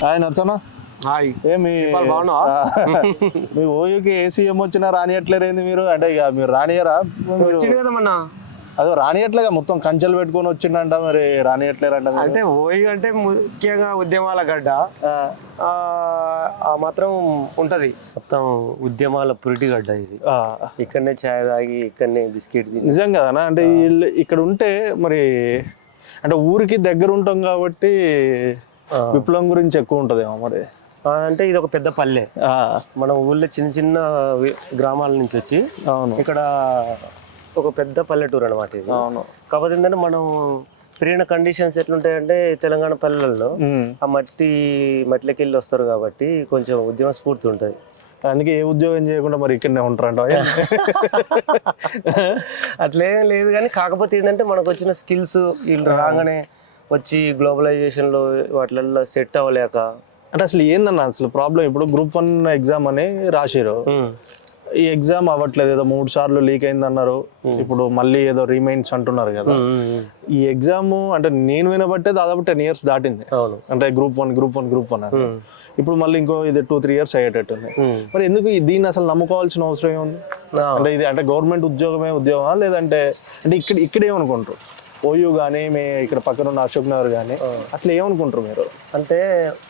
Hi Narsanna. Hi. ఏమి మీ ఓయూకి ఏ CM వచ్చినా రానియట్లేరేంది మీరు? అంటే ఇక మీరు రానియరా? అదో రానియట్లేగా, మొత్తం కంచెలు పెట్టుకొని వచ్చిండంట, మరి రానియట్లేరంట. అంటే ఓయూ అంటే ముఖ్యంగా ఉద్యమాల గడ్డ, మాత్రం ఉంటది మొత్తం ఉద్యమాల పురిటి గడ్డ ఇది. ఇక్కడనే ఛాయ్ తాగి ఇక్కడనే బిస్కెట్ తిని. నిజం కదనా? అంటే ఇక్కడ ఉంటే మరి అంటే ఊరికి దగ్గర ఉంటాం కాబట్టి విప్లవం గురించి ఎక్కువ ఉంటదేమో మరి. అంటే ఇది ఒక పెద్ద పల్లె, మన ఊళ్ళో చిన్న చిన్న గ్రామాల నుంచి వచ్చి ఇక్కడ ఒక పెద్ద పల్లెటూరు అనమాట ఇది. కాకపోతే ఏంటంటే మనం పెరిగిన కండిషన్స్ ఎట్లుంటాయంటే తెలంగాణ పల్లెల్లో ఆ మట్టిలోకి వెళ్ళి వస్తారు కాబట్టి కొంచెం ఉద్యమ స్ఫూర్తి ఉంటుంది. అందుకే ఏ ఉద్యోగం చేయకుండా మరి ఇక్కడనే ఉంటారంట. అట్లేం లేదు కానీ కాకపోతే ఏంటంటే మనకు వచ్చిన స్కిల్స్ వీళ్ళు రాగానే వచ్చి గ్లోబలైజేషన్లో వాటిల్లో సెట్ అవ్వలేక. అంటే అసలు ఏందన్న అసలు ప్రాబ్లం? ఇప్పుడు గ్రూప్ 1 ఎగ్జామ్ అని రాసిరు, ఈ ఎగ్జామ్ అవ్వట్లేదు, ఏదో 3 సార్లు లీక్ అయింది అన్నారు, ఇప్పుడు మళ్ళీ ఏదో రీమైన్స్ అంటున్నారు కదా. ఈ ఎగ్జామ్ అంటే నేను వినబట్టే దాదాపు 10 years దాటింది. అంటే గ్రూప్ 1 అని ఇప్పుడు మళ్ళీ ఇంకో ఇది 2-3 years అయ్యేటట్టుంది. మరి ఎందుకు దీన్ని అసలు నమ్ముకోవాల్సిన అవసరం ఏముంది? అంటే ఇది అంటే గవర్నమెంట్ ఉద్యోగమా లేదంటే అంటే ఇక్కడేమనుకుంటారు ఓయూ కానీ ఇక్కడ పక్కన ఉన్న అశోక్ నగర్ కానీ అసలు ఏమనుకుంటారు మీరు? అంటే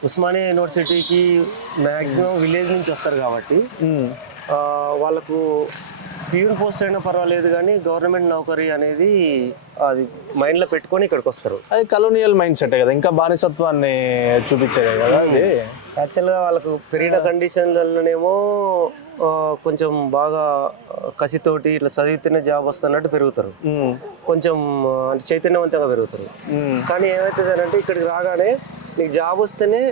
ఉస్మానియా యూనివర్సిటీకి మ్యాక్సిమం విలేజ్ నుంచి వస్తారు కాబట్టి వాళ్ళకు ప్యూర్ పోస్ట్ అయినా పర్వాలేదు కానీ గవర్నమెంట్ నౌకరీ అనేది అది మైండ్లో పెట్టుకొని ఇక్కడికి వస్తారు. అది కలోనియల్ మైండ్ సెట్ కదా, ఇంకా బానిసత్వాన్ని చూపించేదే కదా అది. యాక్చువల్గా వాళ్ళకు పెరిగిన కండిషన్లలోనేమో కొంచెం బాగా కసితోటి ఇట్లా చదివితేనే జాబ్ వస్తున్నట్టు పెరుగుతారు, కొంచెం అంటే చైతన్యవంతంగా పెరుగుతారు. కానీ ఏమవుతుంది అని అంటే ఇక్కడికి రాగానే నీకు జాబ్ వస్తేనే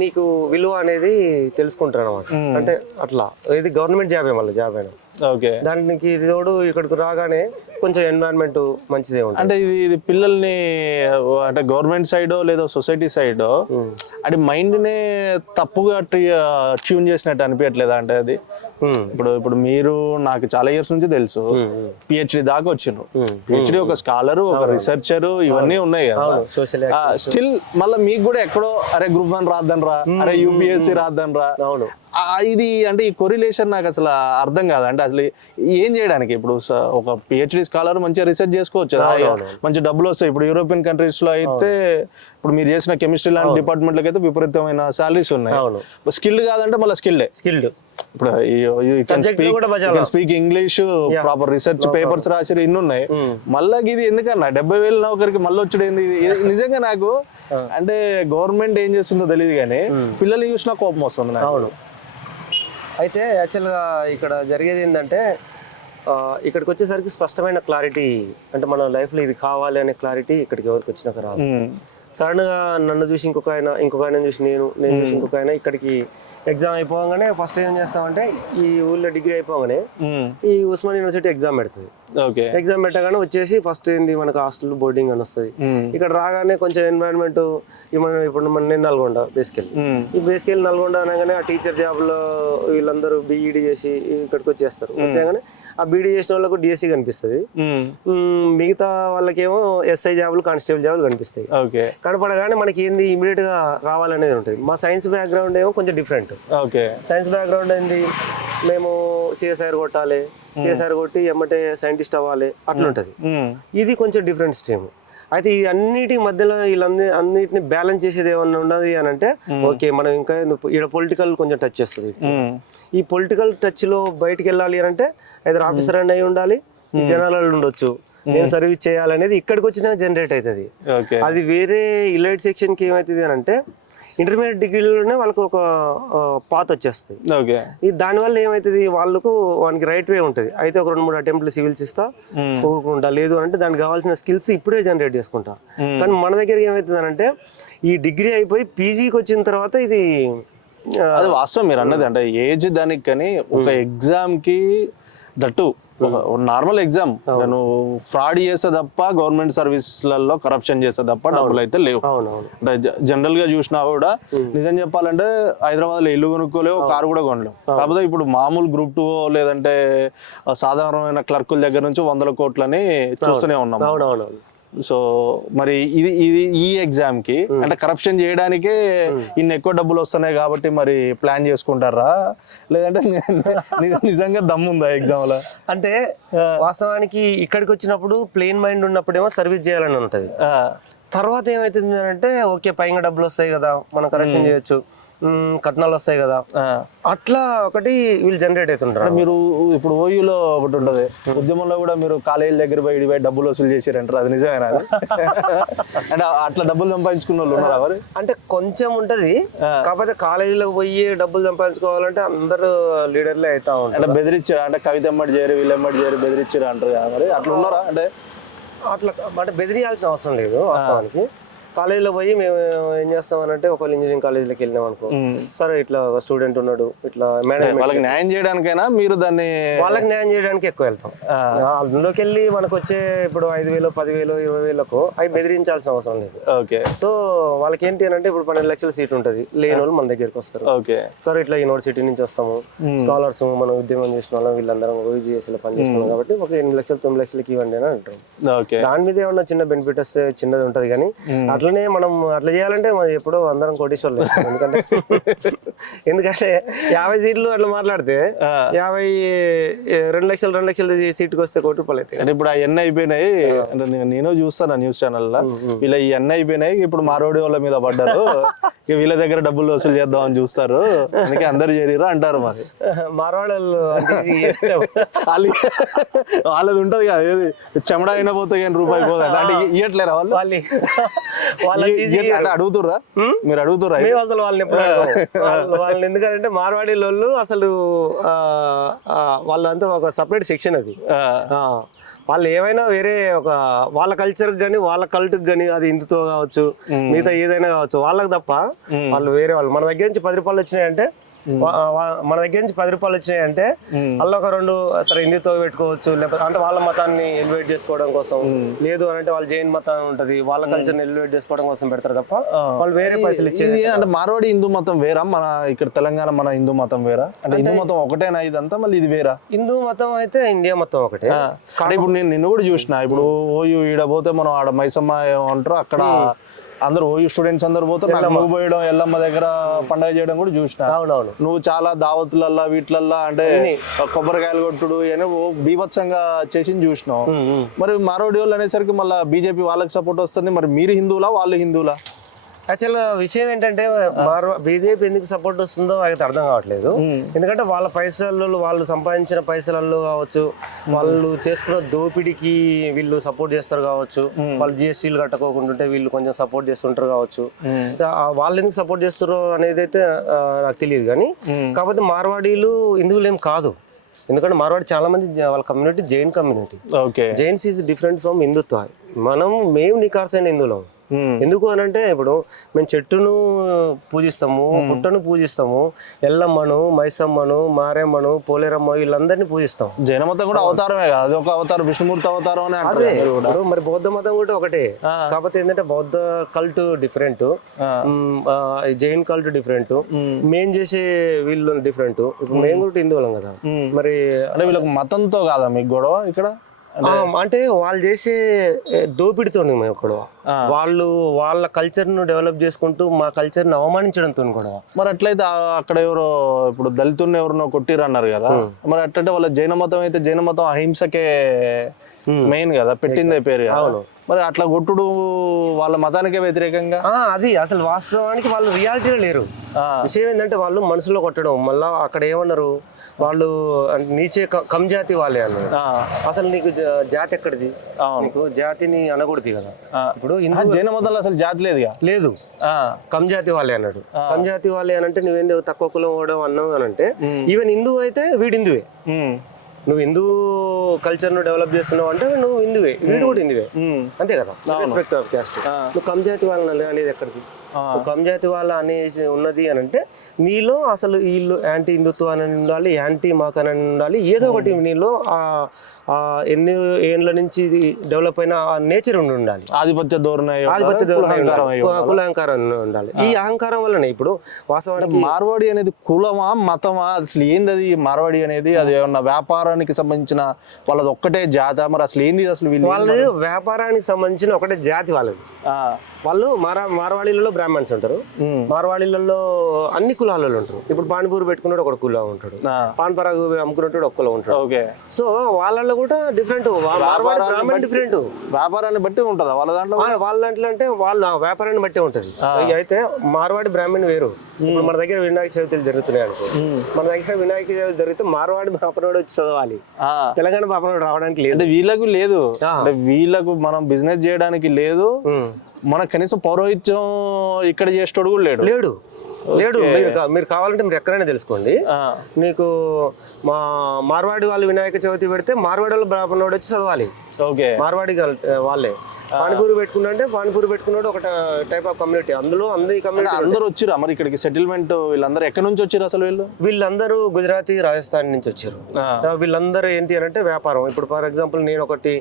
నీకు విలువ అనేది తెలుసుకుంటారు అనమాట. అంటే అట్లా ఇది గవర్నమెంట్ జాబే, మళ్ళీ జాబ్ అయినా దానికి తోడు ఇక్కడికి రాగానే కొంచెం ఎన్విరాన్మెంట్ మంచిదే ఉంటుంది. అంటే ఇది పిల్లల్ని అంటే గవర్నమెంట్ సైడ్ లేదా సొసైటీ సైడ్ అది మైండ్ నే తప్పుగా ట్యూన్ చేసినట్టు అనిపించట్లేదా? అంటే అది ఇప్పుడు మీరు నాకు చాలా ఇయర్స్ నుంచి తెలుసు, పిహెచ్డి దాకా వచ్చిండ్రు. పిహెచ్డి ఒక స్కాలర్, ఒక రీసెర్చర్, ఇవన్నీ ఉన్నాయి కదా. స్టిల్ మళ్ళీ మీకు కూడా ఎక్కడో అరే గ్రూప్ 1 రాద్దాం రా, అరే యూపీఎస్సీ రాద్దాం రా, ఇది అంటే ఈ కొరిలేషన్ నాకు అసలు అర్థం కాదు. అంటే అసలు ఏం చేయడానికి? ఇప్పుడు ఒక పిహెచ్డి స్కాలర్ మంచిగా రీసెర్చ్ చేసుకోవచ్చు, మంచి డబ్బులు వస్తాయి. ఇప్పుడు యూరోపియన్ కంట్రీస్ లో అయితే ఇప్పుడు మీరు చేసిన కెమిస్ట్రీ లాంటి డిపార్ట్మెంట్లకి అయితే విపరీతమైన సాలరీస్ ఉన్నాయి. స్కిల్డ్ కాదంటే మళ్ళీ స్కిల్డ్. ఇప్పుడు speak English, proper research papers రాసి ఇన్ని ఉన్నాయి. మళ్ళీ ఇది ఎందుకన్నా 70,000 నౌకరికి మళ్ళీ వచ్చుడు ఏంది? నిజంగా నాకు అంటే గవర్నమెంట్ ఏం చేస్తుందో తెలియదు కానీ పిల్లల్ని చూసినా కోపం వస్తుంది నాకు. అయితే యాక్చువల్గా ఇక్కడ జరిగేది ఏంటంటే ఇక్కడికి వచ్చేసరికి స్పష్టమైన క్లారిటీ, అంటే మన లైఫ్లో ఇది కావాలి అనే క్లారిటీ ఇక్కడికి ఎవరికి వచ్చినాక రాదు. సడన్గా నన్ను చూసి ఇంకొక ఆయన చూసి నేను చూసి ఇంకొక ఆయన ఇక్కడికి ఎగ్జామ్ అయిపోగానే ఫస్ట్ ఏం చేస్తామంటే ఈ ఊళ్ళో డిగ్రీ అయిపోగానే ఈ ఉస్మానియా యూనివర్సిటీ ఎగ్జామ్ పెడుతుంది. ఎగ్జామ్ పెట్టగానే వచ్చేసి ఫస్ట్ ఏంది మనకు హాస్టల్ బోర్డింగ్ అని వస్తుంది. ఇక్కడ రాగానే కొంచెం ఎన్విరాన్మెంట్ ఇప్పుడు నేను నల్గొండ బేసికల్ నల్గొండ అనగానే ఆ టీచర్ జాబ్లో వీళ్ళందరూ బీఈడీ చేసి ఇక్కడికి వచ్చేస్తారు. వచ్చాగానే ఆ బీఈడీ చేసిన వాళ్ళకు డిఎస్సి కనిపిస్తుంది, మిగతా వాళ్ళకేమో ఎస్ఐ జాబులు, కానిస్టేబుల్ జాబులు కనిపిస్తాయి. కనపడగానే మనకి ఏంది ఇమీడియట్ గా రావాలనేది ఉంటుంది. మా సైన్స్ బ్యాక్గ్రౌండ్ ఏమో కొంచెం డిఫరెంట్. సైన్స్ బ్యాక్గ్రౌండ్ ఏంది, మేము సిఎస్ఐఆర్ కొట్టాలి, సిఎస్ఐఆర్ కొట్టి ఎమ్మటే సైంటిస్ట్ అవ్వాలి అట్లుంటది. ఇది కొంచెం డిఫరెంట్ స్ట్రీమ్. అయితే ఈ అన్నిటి మధ్యలో అన్నిటిని బ్యాలెన్స్ చేసేది ఏమన్నా ఉన్నది అని అంటే ఓకే, మనం ఇంకా ఇక్కడ పొలిటికల్ కొంచెం టచ్ చేస్తుంది. ఈ పొలిటికల్ టచ్ లో బయటకు వెళ్ళాలి అని అంటే ఐదర్ ఆఫీసర్ అయి ఉండాలి, జనాలలో ఉండొచ్చు, నేను సర్వీస్ చేయాలనేది ఇక్కడికి వచ్చినా జనరేట్ అవుతుంది. అది వేరే ఇలైట్ సెక్షన్ కి ఏమవుతుంది అని అంటే ఇంటర్మీడియట్ డిగ్రీలోనే వాళ్ళకు ఒక పాత్ వచ్చేస్తుంది. దానివల్ల ఏమవుతుంది, వానికి రైట్ వే ఉంటుంది. అయితే ఒక 2-3 అటెంప్ట్లు సివిల్స్ ఇస్తా పోకుండా, లేదు అంటే దానికి కావాల్సిన స్కిల్స్ ఇప్పుడే జనరేట్ చేసుకుంటా. కానీ మన దగ్గర ఏమవుతుంది అని అంటే ఈ డిగ్రీ అయిపోయి పీజీకి వచ్చిన తర్వాత ఇది అది వాస్తవం మీరు అన్నది. అంటే ఏజ్ దానికి కానీ ఒక ఎగ్జామ్ కి దట్టు నార్మల్ ఎగ్జామ్ నేను ఫ్రాడ్ చేస్తే తప్ప గవర్నమెంట్ సర్వీస్లలో కరప్షన్ చేస్తే తప్ప డబ్బులు అయితే లేవు. జనరల్ గా చూసినా కూడా నిజం చెప్పాలంటే హైదరాబాద్ లో ఇల్లు కొనుక్కోలేవు, కారు కూడా కొనలేవు. కాకపోతే ఇప్పుడు మామూలు గ్రూప్ 2 లేదంటే సాధారణమైన క్లర్కుల దగ్గర నుంచి 100 కోట్లని చూస్తూనే ఉన్నాం. సో మరి ఇది ఇది ఈ ఎగ్జామ్ కి అంటే కరప్షన్ చేయడానికే ఇన్ని ఎక్కువ డబ్బులు వస్తున్నాయి కాబట్టి మరి ప్లాన్ చేసుకుంటారా లేదంటే నిజంగా దమ్ముందా ఎగ్జామ్ లో? అంటే వాస్తవానికి ఇక్కడికి వచ్చినప్పుడు ప్లేన్ మైండ్ ఉన్నప్పుడేమో సర్వీస్ చేయాలని ఉంటది. తర్వాత ఏమైతుంది అంటే ఓకే పైగా డబ్బులు వస్తాయి కదా మనం కరెక్షన్ చేయొచ్చు, కట్నాలు వస్తాయి కదా, అట్లా ఒకటి వీళ్ళు జనరేట్ అవుతుంటారు. మీరు ఇప్పుడు ఓయూలో ఒకటి ఉంటది, ఉద్యమంలో కూడా మీరు కాలేజీల దగ్గర పోయి డబ్బులు వసూలు చేసారంటారు, అది నిజమేనా? అంటే అట్లా డబ్బులు సంపాదించుకున్న వాళ్ళు ఉన్నారా మరి? అంటే కొంచెం ఉంటది, కాకపోతే కాలేజీలో పోయి డబ్బులు సంపాదించుకోవాలంటే అందరు లీడర్లే అవుతా ఉంటారు. అంటే బెదిరించారా? అంటే కవిత ఎమ్మడి చేయరు వీళ్ళు ఎమ్మడి చేయరు బెదిరించారా అంటారు కదా, మరి అట్లా ఉన్నారా? అంటే అట్లా అంటే బెదిరియాల్సిన అవసరం లేదు. వాస్తవానికి కాలేజీలో పోయి మేము ఏం చేస్తామనంటే ఒకవేళ ఇంజనీరింగ్ కాలేజీలోకి వెళ్ళినాం అనుకో, సరే ఇట్లా ఒక స్టూడెంట్ ఉన్నాడు, ఇట్లా వాళ్ళకి న్యాయం చేయడానికైనా మీరు దాన్ని వాళ్ళకి న్యాయం చేయడానికి ఎక్కువ వెళ్తాం. అందులోకి వెళ్ళి మనకు వచ్చే ఇప్పుడు 5,000, 10,000, 20,000 అవి బెదిరించాల్సిన అవసరం లేదు. ఓకే. సో వాళ్ళకి ఏంటి అని అంటే ఇప్పుడు 12 లక్షల సీట్ ఉంటుంది, లేని వాళ్ళు మన దగ్గరికి వస్తారు. ఓకే. సరే ఇట్లా యూనివర్సిటీ నుంచి వస్తాము, స్కాలర్స్ మనం ఉద్యమం చేసిన వాళ్ళం, వీళ్ళందరం OUGS పనిచేస్తున్నాం కాబట్టి ఒక 8 లక్షలు 9 లక్షలకి ఇవ్వండి అని అంటాం. దాని మీద ఏమన్నా చిన్న బెనిఫిట్ వస్తే చిన్నది ఉంటది, కానీ అట్లనే మనం అట్లా చేయాలంటే మనం ఎప్పుడో అందరం కోటీశ్వర్లు. ఎందుకంటే 50 సీట్లు అట్లా మాట్లాడితే 2 లక్షలు సీటుకి వస్తే ₹1 కోటి అవుతాయి. అంటే ఇప్పుడు అవన్నీ అయిపోయినాయి అంటే నేను చూస్తాను న్యూస్ ఛానల్లో, వీళ్ళ ఇవన్నీ అయిపోయినాయి, ఇప్పుడు మారోడి వాళ్ళ మీద పడ్డారు, ఇక వీళ్ళ దగ్గర డబ్బులు వసూలు చేద్దాం అని చూస్తారు, అందుకే అందరు చేరిరు అంటారు. మరి మారోడి వాళ్ళది ఉంటది కదా, ఏది చెమడా అయినా పోతే ₹1 పోదంట, అంటే ఇయ్యట్లేరా వాళ్ళు? అడుగుతుర్రా మీరు? అడుగుతుర్రా? అసలు వాళ్ళని ఎందుకంటే మార్వాడి వాళ్ళు అసలు వాళ్ళంతా ఒక సపరేట్ సెక్షన్ అది. వాళ్ళు ఏమైనా వేరే ఒక వాళ్ళ కల్చర్ కానీ వాళ్ళ కల్ట్ కానీ, అది హిందుతో కావచ్చు మిగతా ఏదైనా కావచ్చు, వాళ్ళకి తప్ప వాళ్ళు వేరే వాళ్ళు. మన దగ్గర నుంచి ₹10 వచ్చినాయంటే మన దగ్గర నుంచి ₹10 వచ్చినాయంటే అలా ఒక 2 సరే హిందీతో పెట్టుకోవచ్చు, లేకపోతే అంటే వాళ్ళ మతాన్ని ఎలివేట్ చేసుకోవడం కోసం, లేదు అని అంటే వాళ్ళ జైన్ మతం ఉంటది, వాళ్ళ కల్చర్ ని ఎలివేట్ చేసుకోవడం కోసం పెడతారు తప్ప వాళ్ళు వేరే పైసలు ఇచ్చేది. అంటే మార్వాడి హిందూ మతం వేరా, మన ఇక్కడ తెలంగాణ మన హిందూ మతం వేరా? అంటే హిందూ మతం ఒకటేనా ఇదంతా, మళ్ళీ ఇది వేరా? హిందూ మతం అయితే ఇండియా మొత్తం ఒకటే. అంటే ఇప్పుడు నేను నిన్ను కూడా చూసిన, ఇప్పుడు ఓయూ ఈడ పోతే మనం ఆడ మైసమ్మ ఏమంటారు, అక్కడ అందరు ఓయూ స్టూడెంట్స్ అందరు పోతారు, నాకు నువ్వు పోయడం ఎల్లమ్మ దగ్గర పండగ చేయడం కూడా చూసిన. నువ్వు చాలా దావతులల్లా వీటిలల్లా అంటే కొబ్బరికాయలు కొట్టుడు అని బీభత్సంగా చేసి చూసినావు. మరి మారోడి వాళ్ళు అనేసరికి మళ్ళీ బీజేపీ వాళ్ళకి సపోర్ట్ వస్తుంది, మరి మీరు హిందువులా వాళ్ళు హిందువులా? యాక్చువల్గా విషయం ఏంటంటే బీజేపీ ఎందుకు సపోర్ట్ వస్తుందో అయితే అర్థం కావట్లేదు. ఎందుకంటే వాళ్ళ పైసలు, వాళ్ళు సంపాదించిన పైసలలో కావచ్చు, వాళ్ళు చేసుకున్న దోపిడీకి వీళ్ళు సపోర్ట్ చేస్తారు కావచ్చు, వాళ్ళు GSTలు కట్టుకోకుండా వీళ్ళు కొంచెం సపోర్ట్ చేస్తుంటారు కావచ్చు. వాళ్ళు ఎందుకు సపోర్ట్ చేస్తారో అనేది అయితే నాకు తెలియదు, కానీ కాకపోతే మార్వాడీలు హిందువులు ఏం కాదు. ఎందుకంటే మార్వాడి చాలా మంది వాళ్ళ community Jain community. Jains is different from Hindutva. మేము నికార్సైన హిందువులం. ఎందుకు అని అంటే ఇప్పుడు మేము చెట్టును పూజిస్తాము, పుట్టను పూజిస్తాము, ఎల్లమ్మను, మైసమ్మను, మారేమ్మను, పోలేరమ్మ వీళ్ళందరినీ పూజిస్తాం. జైన మతం కూడా అవతారమే కదా, అది ఒక అవతారం, విష్ణుమూర్తి అవతారం అని అదే. మరి బౌద్ధ మతం కూడా ఒకటే, కాకపోతే ఏంటంటే బౌద్ధ cult different, Jain cult different, మేం చేసే వీళ్ళు డిఫరెంట్. ఇప్పుడు మేము కూడా హిందువులం కదా, మరి అంటే వీళ్ళకి మతంతో కాదా మీకు గొడవ ఇక్కడ? అంటే వాళ్ళు చేసే దోపిడితో గొడవ, వాళ్ళు వాళ్ళ కల్చర్ ను డెవలప్ చేసుకుంటూ మా కల్చర్ ని అవమానించడంతో గొడవ. మరి అట్లయితే అక్కడ ఎవరో ఇప్పుడు దళితుల్ని ఎవరినో కొట్టిరు అన్నారు కదా, మరి అట్లంటే వాళ్ళ జైన మతం అయితే జైన మతం అహింసకే మెయిన్ కదా పెట్టిందే పేరు కదా, మరి అట్లా కొట్టుడు వాళ్ళ మతానికే వ్యతిరేకంగా? అది అసలు వాస్తవానికి వాళ్ళు రియాలిటీలో లేరు. విషయం ఏంటంటే వాళ్ళు మనసులో కొట్టడం, మళ్ళా అక్కడ ఏమన్నారు వాళ్ళు నీచే కమ్ జాతి వాళ్ళే అన్నారు. అసలు నీకు జాతి ఎక్కడిది, నీకు జాతిని అనకూడదు కదా. ఇప్పుడు జైన మతంలో అసలు జాతి లేదు, కమ్ జాతి వాళ్ళే అన్నాడు. కమ్ జాతి వాళ్ళే అని అంటే నువ్వేందో తక్కువ కులం అవడం అన్నావు అని అంటే, ఈవెన్ హిందువు అయితే వీడు హిందువే, నువ్వు హిందూ కల్చర్ ను డెవలప్ చేస్తున్నావు అంటే నువ్వు హిందువే, వీడు కూడా హిందువే, అంతే కదా. Respect of caste. నువ్వు కమ్ జాతి వాళ్ళని అనేది ఎక్కడిది? కమ్ జాతి వాళ్ళ అనేసి ఉన్నది అని అంటే నీలో అసలు వీళ్ళు యాంటీ హిందుత్వం అని ఉండాలి, యాంటీ మాక్ అని ఉండాలి, ఏదో ఒకటి నీలో ఎన్ని ఏళ్ళ నుంచి ఇది డెవలప్ అయిన ఆ నేచర్ ఉండాలి, ఆధిపత్య ధోరణి, కులాహంకారం ఉండాలి. ఈ అహంకారం వల్లనే ఇప్పుడు వాస్తవానికి మార్వాడి అనేది కులమా మతమా అసలు ఏంది అది మార్వాడి అనేది? అది ఏమన్నా వ్యాపారానికి సంబంధించిన వాళ్ళది ఒక్కటే జాత? మరి అసలు ఏంది అసలు వాళ్ళు వ్యాపారానికి సంబంధించిన ఒకటే జాతి వాళ్ళది. వాళ్ళు మార్వాడీలలో బ్రాహ్మణ్స్ ఉంటారు, మార్వాడీలలో అన్ని కులాలలో ఉంటారు. ఇప్పుడు పానీపూరి పెట్టుకున్నాడు ఒక కులం ఉంటాడు, పాన్ పరాగు అమ్ముకున్నట్టు ఒక కులం ఉంటాడు. సో వాళ్ళలో కూడా డిఫరెంట్, డిఫరెంట్ వ్యాపారాన్ని బట్టి ఉంటుందా వాళ్ళ దాంట్లో? వాళ్ళ దాంట్లో అంటే వాళ్ళ వ్యాపారాన్ని బట్టి ఉంటది. అయితే మార్వాడి బ్రాహ్మణ్ వేరు. ఇప్పుడు మన దగ్గర వినాయక చవితులు జరుగుతున్నాయి అనుకో, మన దగ్గర వినాయక చవితి జరిగితే మార్వాడి పాపనోడు వచ్చి చదవాలి, తెలంగాణ పాపనోడు రావడానికి లేదు. అంటే వీళ్ళకు లేదు, అంటే వీళ్ళకు మనం బిజినెస్ చేయడానికి లేదు, మనకు కనీసం పౌరోహిత్యం ఇక్కడ చేసేటోడు కూడా లేడు. లేడు. మీరు కావాలంటే మీరు ఎక్కడైనా తెలుసుకోండి. నీకు మా మార్వాడి వాళ్ళు వినాయక చవితి పెడితే మార్వాడి వాళ్ళు బ్రాహ్మణుడు వచ్చి చదవాలి. మార్వాడి వాళ్ళే పానీపూరి పెట్టుకున్నాడంటే పానీపూరి పెట్టుకున్నాడు ఒక టైప్ ఆఫ్ కమ్యూనిటీ. అందులో అందరూ వచ్చిరా మరి ఇక్కడికి సెటిల్మెంట్? వీళ్ళందరూ ఎక్కడి నుంచి వచ్చారు అసలు? వీళ్ళందరూ గుజరాతీ, రాజస్థాన్ నుంచి వచ్చారు. వీళ్ళందరూ ఏంటి అని అంటే వ్యాపారం. ఇప్పుడు ఫర్ ఎగ్జాంపుల్ నేను ఒకటి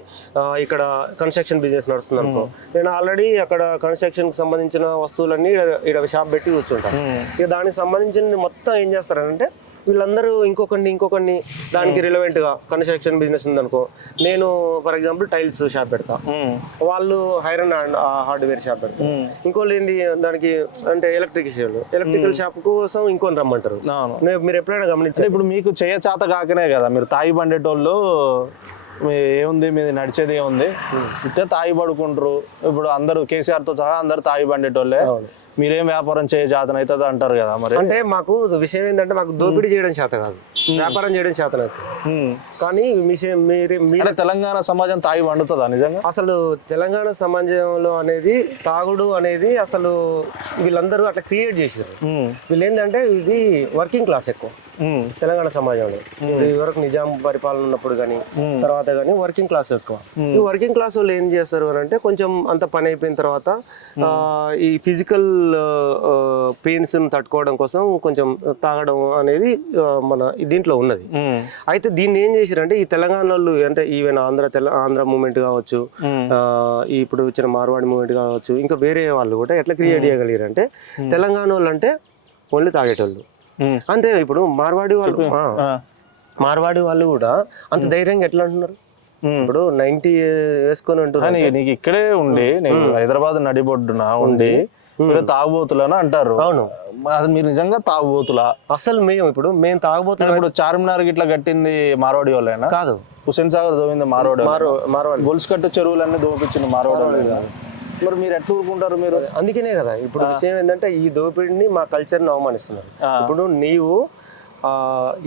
ఇక్కడ కన్స్ట్రక్షన్ బిజినెస్ నడుస్తుంది అనుకో, నేను ఆల్రెడీ అక్కడ కన్స్ట్రక్షన్ కి సంబంధించిన వస్తువులన్నీ ఇక్కడ షాప్ పెట్టి కూర్చుంటాను. ఇక దానికి సంబంధించిన మొత్తం ఏం చేస్తారంటే వీళ్ళందరూ ఇంకొకరిని దానికి రిలవెంట్ గా కన్స్ట్రక్షన్ బిజినెస్ ఉందనుకో, నేను ఫర్ ఎగ్జాంపుల్ టైల్స్ షాప్ పెడతా, వాళ్ళు ఐరన్ అండ్ హార్డ్వేర్ షాప్ పెడతారు. ఇంకోళ్ళు ఏంది దానికి అంటే ఎలక్ట్రికల్ షాప్ కోసం ఇంకొని రమ్మంటారు. మీరు ఎప్పుడైనా గమనించారు? ఇప్పుడు మీకు చేత కాకనే కదా మీరు తాయి బండేటోళ్ళు, ఏముంది మీది నడిచేది ఏముంది, ఇస్తే తాయి పడుకుంటారు. ఇప్పుడు అందరూ కేసీఆర్ తో సహా అందరు తాయి బండేటోళ్ళే, మీరేం వ్యాపారం చేయ చేతన అవుతుంది అంటారు కదా. మరి అంటే మాకు విషయం ఏంటంటే మాకు దోపిడీ చేయడం చేత కాదు, వ్యాపారం చేయడం చేత అవుతుంది. కానీ మీరే తెలంగాణ సమాజం తాగి వండుతుందా నిజంగా? అసలు తెలంగాణ సమాజంలో అనేది తాగుడు అనేది అసలు వీళ్ళందరూ అట్లా క్రియేట్ చేశారు. వీళ్ళు ఏంటంటే ఇది వర్కింగ్ క్లాస్ ఎక్కువ తెలంగాణ సమాజంలో. ఇదివరకు నిజాం పరిపాలన ఉన్నప్పుడు కానీ తర్వాత కానీ వర్కింగ్ క్లాస్ ఎక్కువ. ఈ వర్కింగ్ క్లాస్ వాళ్ళు ఏం చేస్తారు అని అంటే కొంచెం అంత పని అయిపోయిన తర్వాత ఈ ఫిజికల్ పెయిన్స్ తట్టుకోవడం కోసం కొంచెం తాగడం అనేది మన దీంట్లో ఉన్నది. అయితే దీన్ని ఏం చేశారంటే ఈ తెలంగాణ వాళ్ళు అంటే ఈవెన్ ఆంధ్ర మూవ్మెంట్ కావచ్చు, ఇప్పుడు వచ్చిన మార్వాడి మూవ్మెంట్ కావచ్చు, ఇంకా వేరే వాళ్ళు కూడా ఎట్లా క్రియేట్ చేయగలిగారు అంటే తెలంగాణ వాళ్ళు అంటే ఓన్లీ తాగేటోళ్ళు అంతే. ఇప్పుడు మార్వాడి వాళ్ళు కూడా అంత ధైర్యంగా ఎట్లా అంటున్నారు? ఇప్పుడు 90 వేసుకొని ఉంటున్నాను, నీకు ఇక్కడే ఉండి నేను హైదరాబాద్ నడిబొడ్డున ఉండి మీరు తాగుబోతులని అంటారు. అవును, అది మీరు నిజంగా తాగుబోతులా? అసలు మేము తాగుబోతులు. ఇప్పుడు చార్మినార్ ఇట్లా కట్టింది మార్వాడి వాళ్ళైనా కాదు? హుసేన్ సాగర్ దోవింది మార్వాడి, గొలుసు కట్టు చెరువులన్నీ దోపించింది మార్వాడి వాళ్ళు. మరి మీరు ఎట్లా ఊరుకుంటారు? మీరు అందుకనే కదా ఇప్పుడు విషయం ఏంటంటే ఈ దోపిడిని మా కల్చర్ని అవమానిస్తున్నారు. ఇప్పుడు నీవు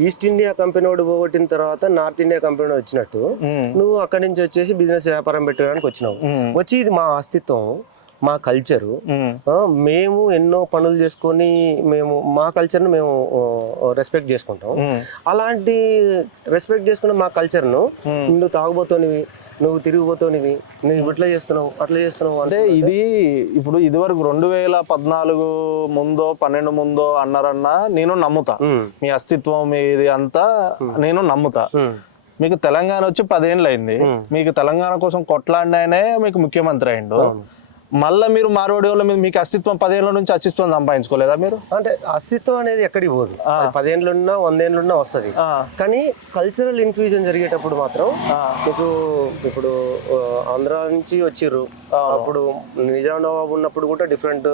ఈస్ట్ ఇండియా కంపెనీ వాడు పోగొట్టిన తర్వాత నార్త్ ఇండియా కంపెనీ వచ్చినట్టు నువ్వు అక్కడి నుంచి వచ్చేసి బిజినెస్ వ్యాపారం పెట్టడానికి వచ్చినావు. వచ్చి ఇది మా అస్తిత్వం, మా కల్చరు, మేము ఎన్నో పనులు చేసుకొని మా కల్చర్ను మేము రెస్పెక్ట్ చేసుకుంటాం. అలాంటి రెస్పెక్ట్ చేసుకున్న మా కల్చర్ను నువ్వు తాగుబోతోనివి, నువ్వు తిరిగిపోతావు, నువ్వు ఇట్లా చేస్తున్నావు అట్లా చేస్తున్నావు అంటే ఇది ఇప్పుడు ఇదివరకు 2014 ముందో 12 ముందో అన్నారన్నా నేను నమ్ముతా, మీ అస్తిత్వం మీది అంతా నేను నమ్ముతా. మీకు తెలంగాణ వచ్చి 10 ఏళ్ళు అయింది, మీకు తెలంగాణ కోసం కొట్లాడినాయనే మీకు ముఖ్యమంత్రి అయిండు. మళ్ళీ మీరు మార్వాడి వాళ్ళ మీద మీకు అస్తిత్వం 10 ఏళ్ళ నుంచి అస్తిత్వం సంపాదించుకోలేదా మీరు? అంటే అస్తిత్వం అనేది ఎక్కడికి పోదు, 10 ఏళ్ళున్నా 100 ఏళ్ళున్నా వస్తుంది. కానీ కల్చరల్ ఇన్ఫ్యూజన్ జరిగేటప్పుడు మాత్రం మీకు ఇప్పుడు ఆంధ్ర నుంచి వచ్చిర్రు, అప్పుడు నిజాం నవాబు ఉన్నప్పుడు కూడా డిఫరెంట్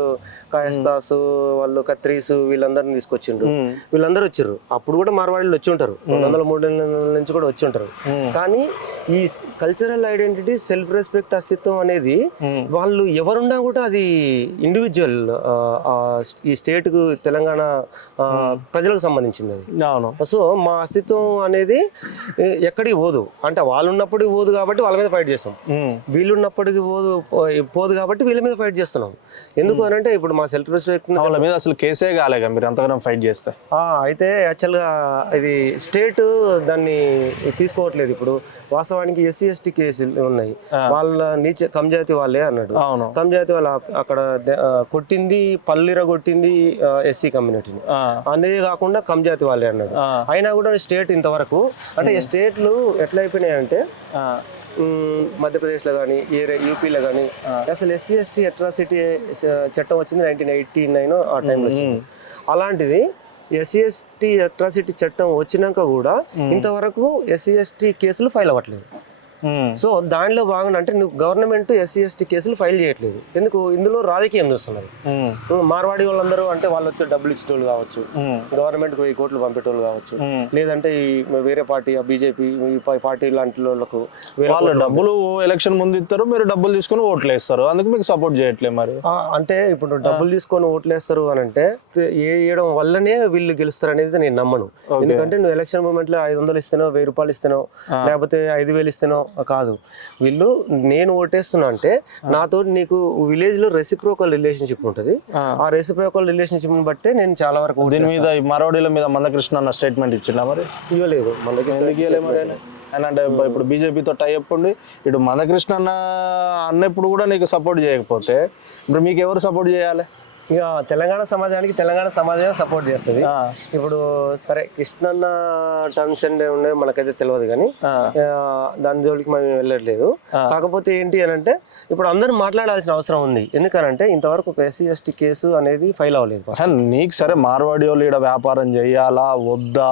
కాయస్తాసు వాళ్ళు కత్రీసు వీళ్ళందరినీ తీసుకొచ్చిండ్రు, వీళ్ళందరూ వచ్చిర్రు. అప్పుడు కూడా మార్వాడీలు వచ్చి ఉంటారు, 200-300 నుంచి కూడా వచ్చి ఉంటారు. కానీ ఈ కల్చరల్ ఐడెంటిటీ, సెల్ఫ్ రెస్పెక్ట్, అస్తిత్వం అనేది వాళ్ళు ఎవరున్నా కూడా అది ఇండివిజువల్ ఈ స్టేట్ కు తెలంగాణ ప్రజలకు సంబంధించింది అది. సో మా అస్తిత్వం అనేది ఎక్కడికి పోదు, అంటే వాళ్ళు ఉన్నప్పటికి పోదు కాబట్టి వాళ్ళ మీద ఫైట్ చేస్తాం, వీళ్ళు ఉన్నప్పటికీ పోదు కాబట్టి వీళ్ళ మీద ఫైట్ చేస్తున్నాం. ఎందుకు అని అంటే ఇప్పుడు మా సెల్ఫ్ రెస్పెక్ట్ వాళ్ళ మీద అసలు కేసే కాలేక మీరు అంతగానం ఫైట్ చేస్తే. అయితే యాక్చువల్గా ఇది స్టేట్ దాన్ని తీసుకోవట్లేదు. ఇప్పుడు వాస్తవానికి SC ST కేసులు ఉన్నాయి, వాళ్ళ కమ్ జాతి వాళ్ళే అన్నాడు. కమ్ జాతి వాళ్ళు అక్కడ కొట్టింది పల్లిర కొట్టింది ఎస్సీ కమ్యూనిటీని అనేది కాకుండా కమ్ జాతి వాళ్ళే అన్నాడు. అయినా కూడా స్టేట్ ఇంతవరకు అంటే స్టేట్లు ఎట్లా అయిపోయినాయి అంటే మధ్యప్రదేశ్లో కానీ యూపీలో కానీ అసలు ఎస్సీ ఎస్టీ అట్రాసిటీ చట్టం వచ్చింది 1989 ఆ టైంలో వచ్చింది. అలాంటిది ఎస్సీ ఎస్టీ అట్రాసిటీ చట్టం వచ్చినాక కూడా ఇంతవరకు ఎస్సీ ఎస్టీ కేసులు ఫైల్ అవ్వట్లేదు. సో దానిలో భాగంగా అంటే నువ్వు గవర్నమెంట్ ఎస్సీ ఎస్టీ కేసులు ఫైల్ చేయట్లేదు. ఎందుకు? ఇందులో రాజకీయం చూస్తున్నారు. మార్వాడి వాళ్ళందరూ అంటే వాళ్ళు వచ్చి డబ్బులు ఇచ్చేటోళ్ళు కావచ్చు, గవర్నమెంట్ 1000 కోట్లు పంపేటోళ్ళు కావచ్చు, లేదంటే ఈ వేరే పార్టీ బీజేపీ పార్టీ లాంటి వాళ్ళకు వాళ్ళు డబ్బులు ఎలక్షన్ ముందు ఇస్తారు, మీరు డబ్బులు తీసుకొని ఓట్లు వేస్తారు, అందుకు మీకు సపోర్ట్ చేయట్లేదు. మరి అంటే ఇప్పుడు డబ్బులు తీసుకొని ఓట్లు వేస్తారు అని అంటే వేయడం వల్లనే వీళ్ళు గెలుస్తారు అనేది నేను నమ్మను. ఎందుకంటే నువ్వు ఎలక్షన్ మూమెంట్ లో 500 ఇస్తానో 1000 రూపాయలు ఇస్తానో లేకపోతే 5000 ఇస్తానో కాదు. వీళ్ళు నేను ఓటేస్తున్నా అంటే నాతో నీకు విలేజ్ లో రెసిప్రోకల్ రిలేషన్షిప్ ఉంటుంది. ఆ రెసిప్రోకల్ రిలేషన్షిప్ బట్టే నేను చాలా వరకు దీని మీద మరవడీల మీద మందకృష్ణ అన్న స్టేట్మెంట్ ఇచ్చిందా? మరి ఇవ్వలేదు. అంటే ఇప్పుడు బీజేపీతో టైఅప్ ఉండి ఇటు మందకృష్ణ అన్నప్పుడు కూడా నీకు సపోర్ట్ చేయకపోతే ఇప్పుడు మీకు ఎవరు సపోర్ట్ చేయాలి? ఇక తెలంగాణ సమాజానికి తెలంగాణ సమాజం సపోర్ట్ చేస్తుంది. ఇప్పుడు సరే కృష్ణన్న టర్మ్స్ అండ్ ఉన్నాయి మనకైతే తెలియదు కానీ దాని జోలికి మనం వెళ్ళట్లేదు. కాకపోతే ఏంటి అని అంటే ఇప్పుడు అందరూ మాట్లాడాల్సిన అవసరం ఉంది. ఎందుకనంటే ఇంతవరకు ఒక ఎస్సీ ఎస్టీ కేసు అనేది ఫైల్ అవ్వలేదు. నీకు సరే మార్వాడి వాళ్ళు ఇక్కడ వ్యాపారం చేయాలా వద్దా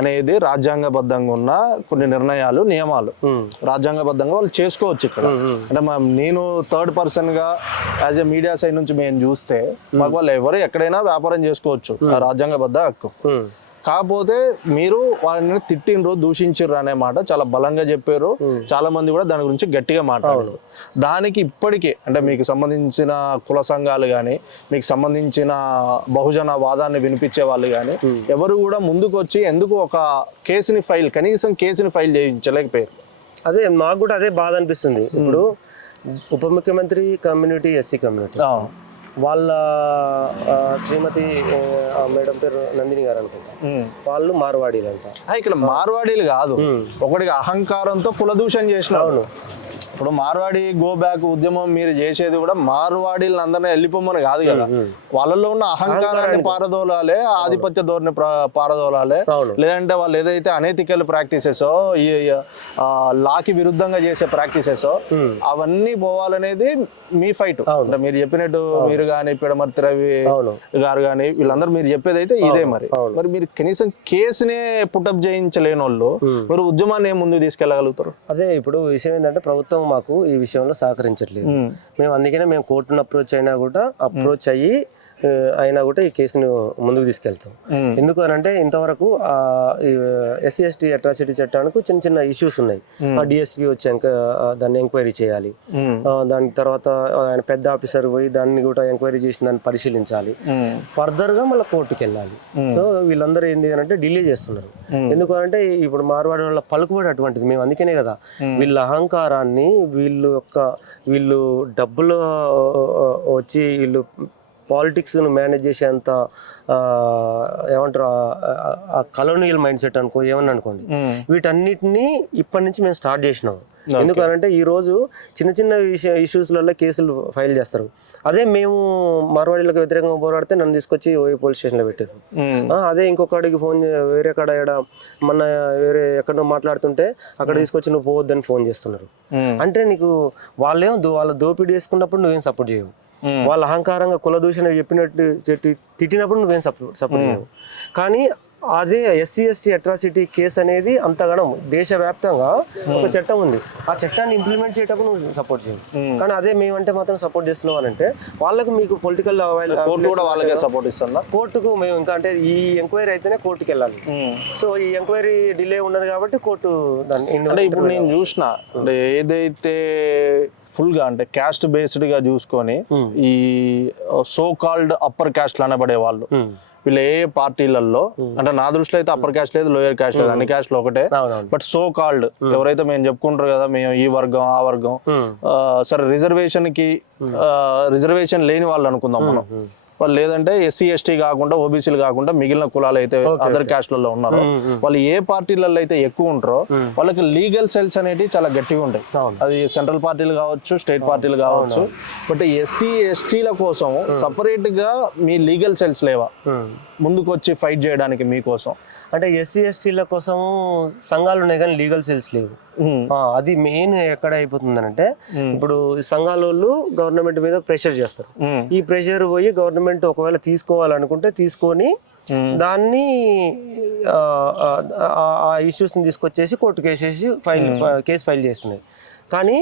అనేది రాజ్యాంగబద్ధంగా ఉన్న కొన్ని నిర్ణయాలు నియమాలు రాజ్యాంగబద్ధంగా వాళ్ళు చేసుకోవచ్చు. ఇక్కడ అంటే నేను థర్డ్ పర్సన్ గా యాజ్ ఎ మీడియా సైడ్ నుంచి మేము చూస్తే మాకు వాళ్ళు ఎవరు ఎక్కడైనా వ్యాపారం చేసుకోవచ్చు, రాజ్యాంగబద్ధ హక్కు. కాకపోతే మీరు వాళ్ళని తిట్టినరు, దూషించారు అనే మాట చాలా బలంగా చెప్పారు. చాలా మంది కూడా దాని గురించి గట్టిగా మాట్లాడారు. దానికి ఇప్పటికే అంటే మీకు సంబంధించిన కుల సంఘాలు కానీ మీకు సంబంధించిన బహుజన వాదాన్ని వినిపించే వాళ్ళు కానీ ఎవరు కూడా ముందుకు వచ్చి ఎందుకు ఒక కేసుని కనీసం కేసుని ఫైల్ చేయించలేకపోయారు. అదే మాకు కూడా అదే బాధ అనిపిస్తుంది. ఇప్పుడు ఉప ముఖ్యమంత్రి కమ్యూనిటీ ఎస్సీ కమ్యూనిటీ వాళ్ళ శ్రీమతి మేడం పేరు నందిని గారు అనుకుంటా, వాళ్ళు మార్వాడీలు అంట. ఇక్కడ మార్వాడీలు కాదు, ఒకటికి అహంకారంతో కులదూషణ చేసినారు. ఇప్పుడు మార్వాడి గో బ్యాక్ ఉద్యమం మీరు చేసేది కూడా మార్వాడీలను అందరినీ వెళ్ళిపోమని కాదు కదా, వాళ్ళలో ఉన్న అహంకారాన్ని పారదోలాలే, ఆధిపత్య ధోరణి పారదోలాలే, లేదంటే వాళ్ళు ఏదైతే అనైతికల్ ప్రాక్టీసెస్ ఈ లాకి విరుద్ధంగా చేసే ప్రాక్టీసెస్ అవన్నీ పోవాలనేది మీ ఫైట్. అంటే మీరు చెప్పినట్టు మీరు కానీ పిడమర్తి రవి గారు కానీ వీళ్ళందరూ మీరు చెప్పేది అయితే ఇదే. మరి మీరు కనీసం కేసునే పుటప్ చేయించలేని వాళ్ళు మీరు ఉద్యమాన్ని ముందుకు తీసుకెళ్ళగలుగుతారు? అదే ఇప్పుడు విషయం ఏంటంటే ప్రభుత్వం మాకు ఈ విషయంలో సహకరించట్లేదు. మేము అందుకనే మేము కోర్టును అప్రోచ్ అయినా కూడా ఈ కేసును ముందుకు తీసుకెళ్తాం. ఎందుకు అని అంటే ఇంతవరకు ఎస్సీ ఎస్టీ అట్రాసిటీ చట్టానికి చిన్న చిన్న ఇష్యూస్ ఉన్నాయి. డిఎస్పీ వచ్చి దాన్ని ఎంక్వైరీ చేయాలి, దాని తర్వాత ఆయన పెద్ద ఆఫీసర్ పోయి దాన్ని కూడా ఎంక్వైరీ చేసి దాన్ని పరిశీలించాలి, ఫర్దర్ గా మళ్ళీ కోర్టుకి వెళ్ళాలి. సో వీళ్ళందరూ ఏంది అని అంటే డిలే చేస్తున్నారు. ఎందుకు అంటే ఇప్పుడు మార్వాడి వాళ్ళ పలుకుబడి అటువంటిది. మేము అందుకనే కదా వీళ్ళ అహంకారాన్ని వీళ్ళు డబ్బులు వచ్చి వీళ్ళు పాలిటిక్స్ను మేనేజ్ చేసేంత ఏమంటారు ఆ కలోనియల్ మైండ్ సెట్ ఏమన్నా అనుకోండి, వీటన్నిటిని ఇప్పటి నుంచి మేము స్టార్ట్ చేసినాం. ఎందుకనంటే ఈ రోజు చిన్న చిన్న ఇష్యూస్లలో కేసులు ఫైల్ చేస్తారు. అదే మేము మార్వాడీలకు వ్యతిరేకంగా పోరాడితే నన్ను తీసుకొచ్చి పోలీస్ స్టేషన్లో పెట్టారు. అదే ఇంకొకడికి ఫోన్ వేరే కాడ వేరే ఎక్కడో మాట్లాడుతుంటే అక్కడ తీసుకొచ్చి నువ్వు పోవద్దని ఫోన్ చేస్తున్నారు. అంటే నీకు వాళ్ళ దోపిడీ చేసుకున్నప్పుడు నువ్వేం సపోర్ట్ చేయవు, వాళ్ళ అహంకారంగా కుల దూషణ తిట్టినప్పుడు నువ్వేం సపోర్ట్ చేయవు. కానీ అదే ఎస్సీ ఎస్టీ అట్రాసిటీ కేసు అనేది అంతగానం దేశవ్యాప్తంగా ఒక చట్టం ఉంది. ఆ చట్టాన్ని ఇంప్లిమెంట్ చేసేటప్పుడు నువ్వు సపోర్ట్ చేయవు. కానీ అదే మేమంటే మాత్రం సపోర్ట్ చేస్తున్నాం అని అంటే వాళ్ళకు మీకు పొలిటికల్ కోర్టుకు మేము ఇంకా అంటే ఈ ఎంక్వైరీ అయితేనే కోర్టుకి వెళ్ళాలి. సో ఈ ఎంక్వైరీ డిలే ఉన్నది కాబట్టి కోర్టు దాన్ని ఇప్పుడు నేను చూసిన ఏదైతే ఫుల్ గా అంటే క్యాస్ట్ బేస్డ్ గా చూసుకొని ఈ సో కాల్డ్ అప్పర్ క్యాస్ట్ అనబడే వాళ్ళు వీళ్ళు ఏ పార్టీలలో అంటే నా దృష్టిలో అయితే అప్పర్ క్యాస్ట్ లేదు, లోయర్ క్యాస్ట్ లేదు, అన్ని క్యాస్ట్లు ఒకటే. బట్ సో కాల్డ్ ఎవరైతే మేము చెప్పుకుంటారు కదా మేము ఈ వర్గం ఆ వర్గం, సరే రిజర్వేషన్ లేని వాళ్ళు అనుకుందాం మనం, వాళ్ళు లేదంటే ఎస్సీ ఎస్టీ కాకుండా ఓబీసీలు కాకుండా మిగిలిన కులాలు అయితే అదర్ క్యాస్ట్లలో ఉన్నారో వాళ్ళు ఏ పార్టీలలో అయితే ఎక్కువ ఉంటారో వాళ్ళకి లీగల్ సెల్స్ అనేవి చాలా గట్టిగా ఉంటాయి. అది సెంట్రల్ పార్టీలు కావచ్చు, స్టేట్ పార్టీలు కావచ్చు. బట్ ఎస్సీ ఎస్టీల కోసం సపరేట్ గా మీ లీగల్ సెల్స్ లేవా ముందుకు వచ్చి ఫైట్ చేయడానికి మీకోసం? అంటే ఎస్సీ ఎస్టీల కోసం సంఘాలు ఉన్నాయి కానీ లీగల్ సెల్స్ లేవు. అది మెయిన్ ఎక్కడ అయిపోతుందంటే ఇప్పుడు సంఘాల వాళ్ళు గవర్నమెంట్ మీద ప్రెషర్ చేస్తారు. ఈ ప్రెషర్ పోయి గవర్నమెంట్ ఒకవేళ తీసుకోవాలనుకుంటే తీసుకొని దాన్ని ఆ ఇష్యూస్ని తీసుకొచ్చేసి కోర్టు కేసు ఫైల్ చేస్తున్నాయి. కానీ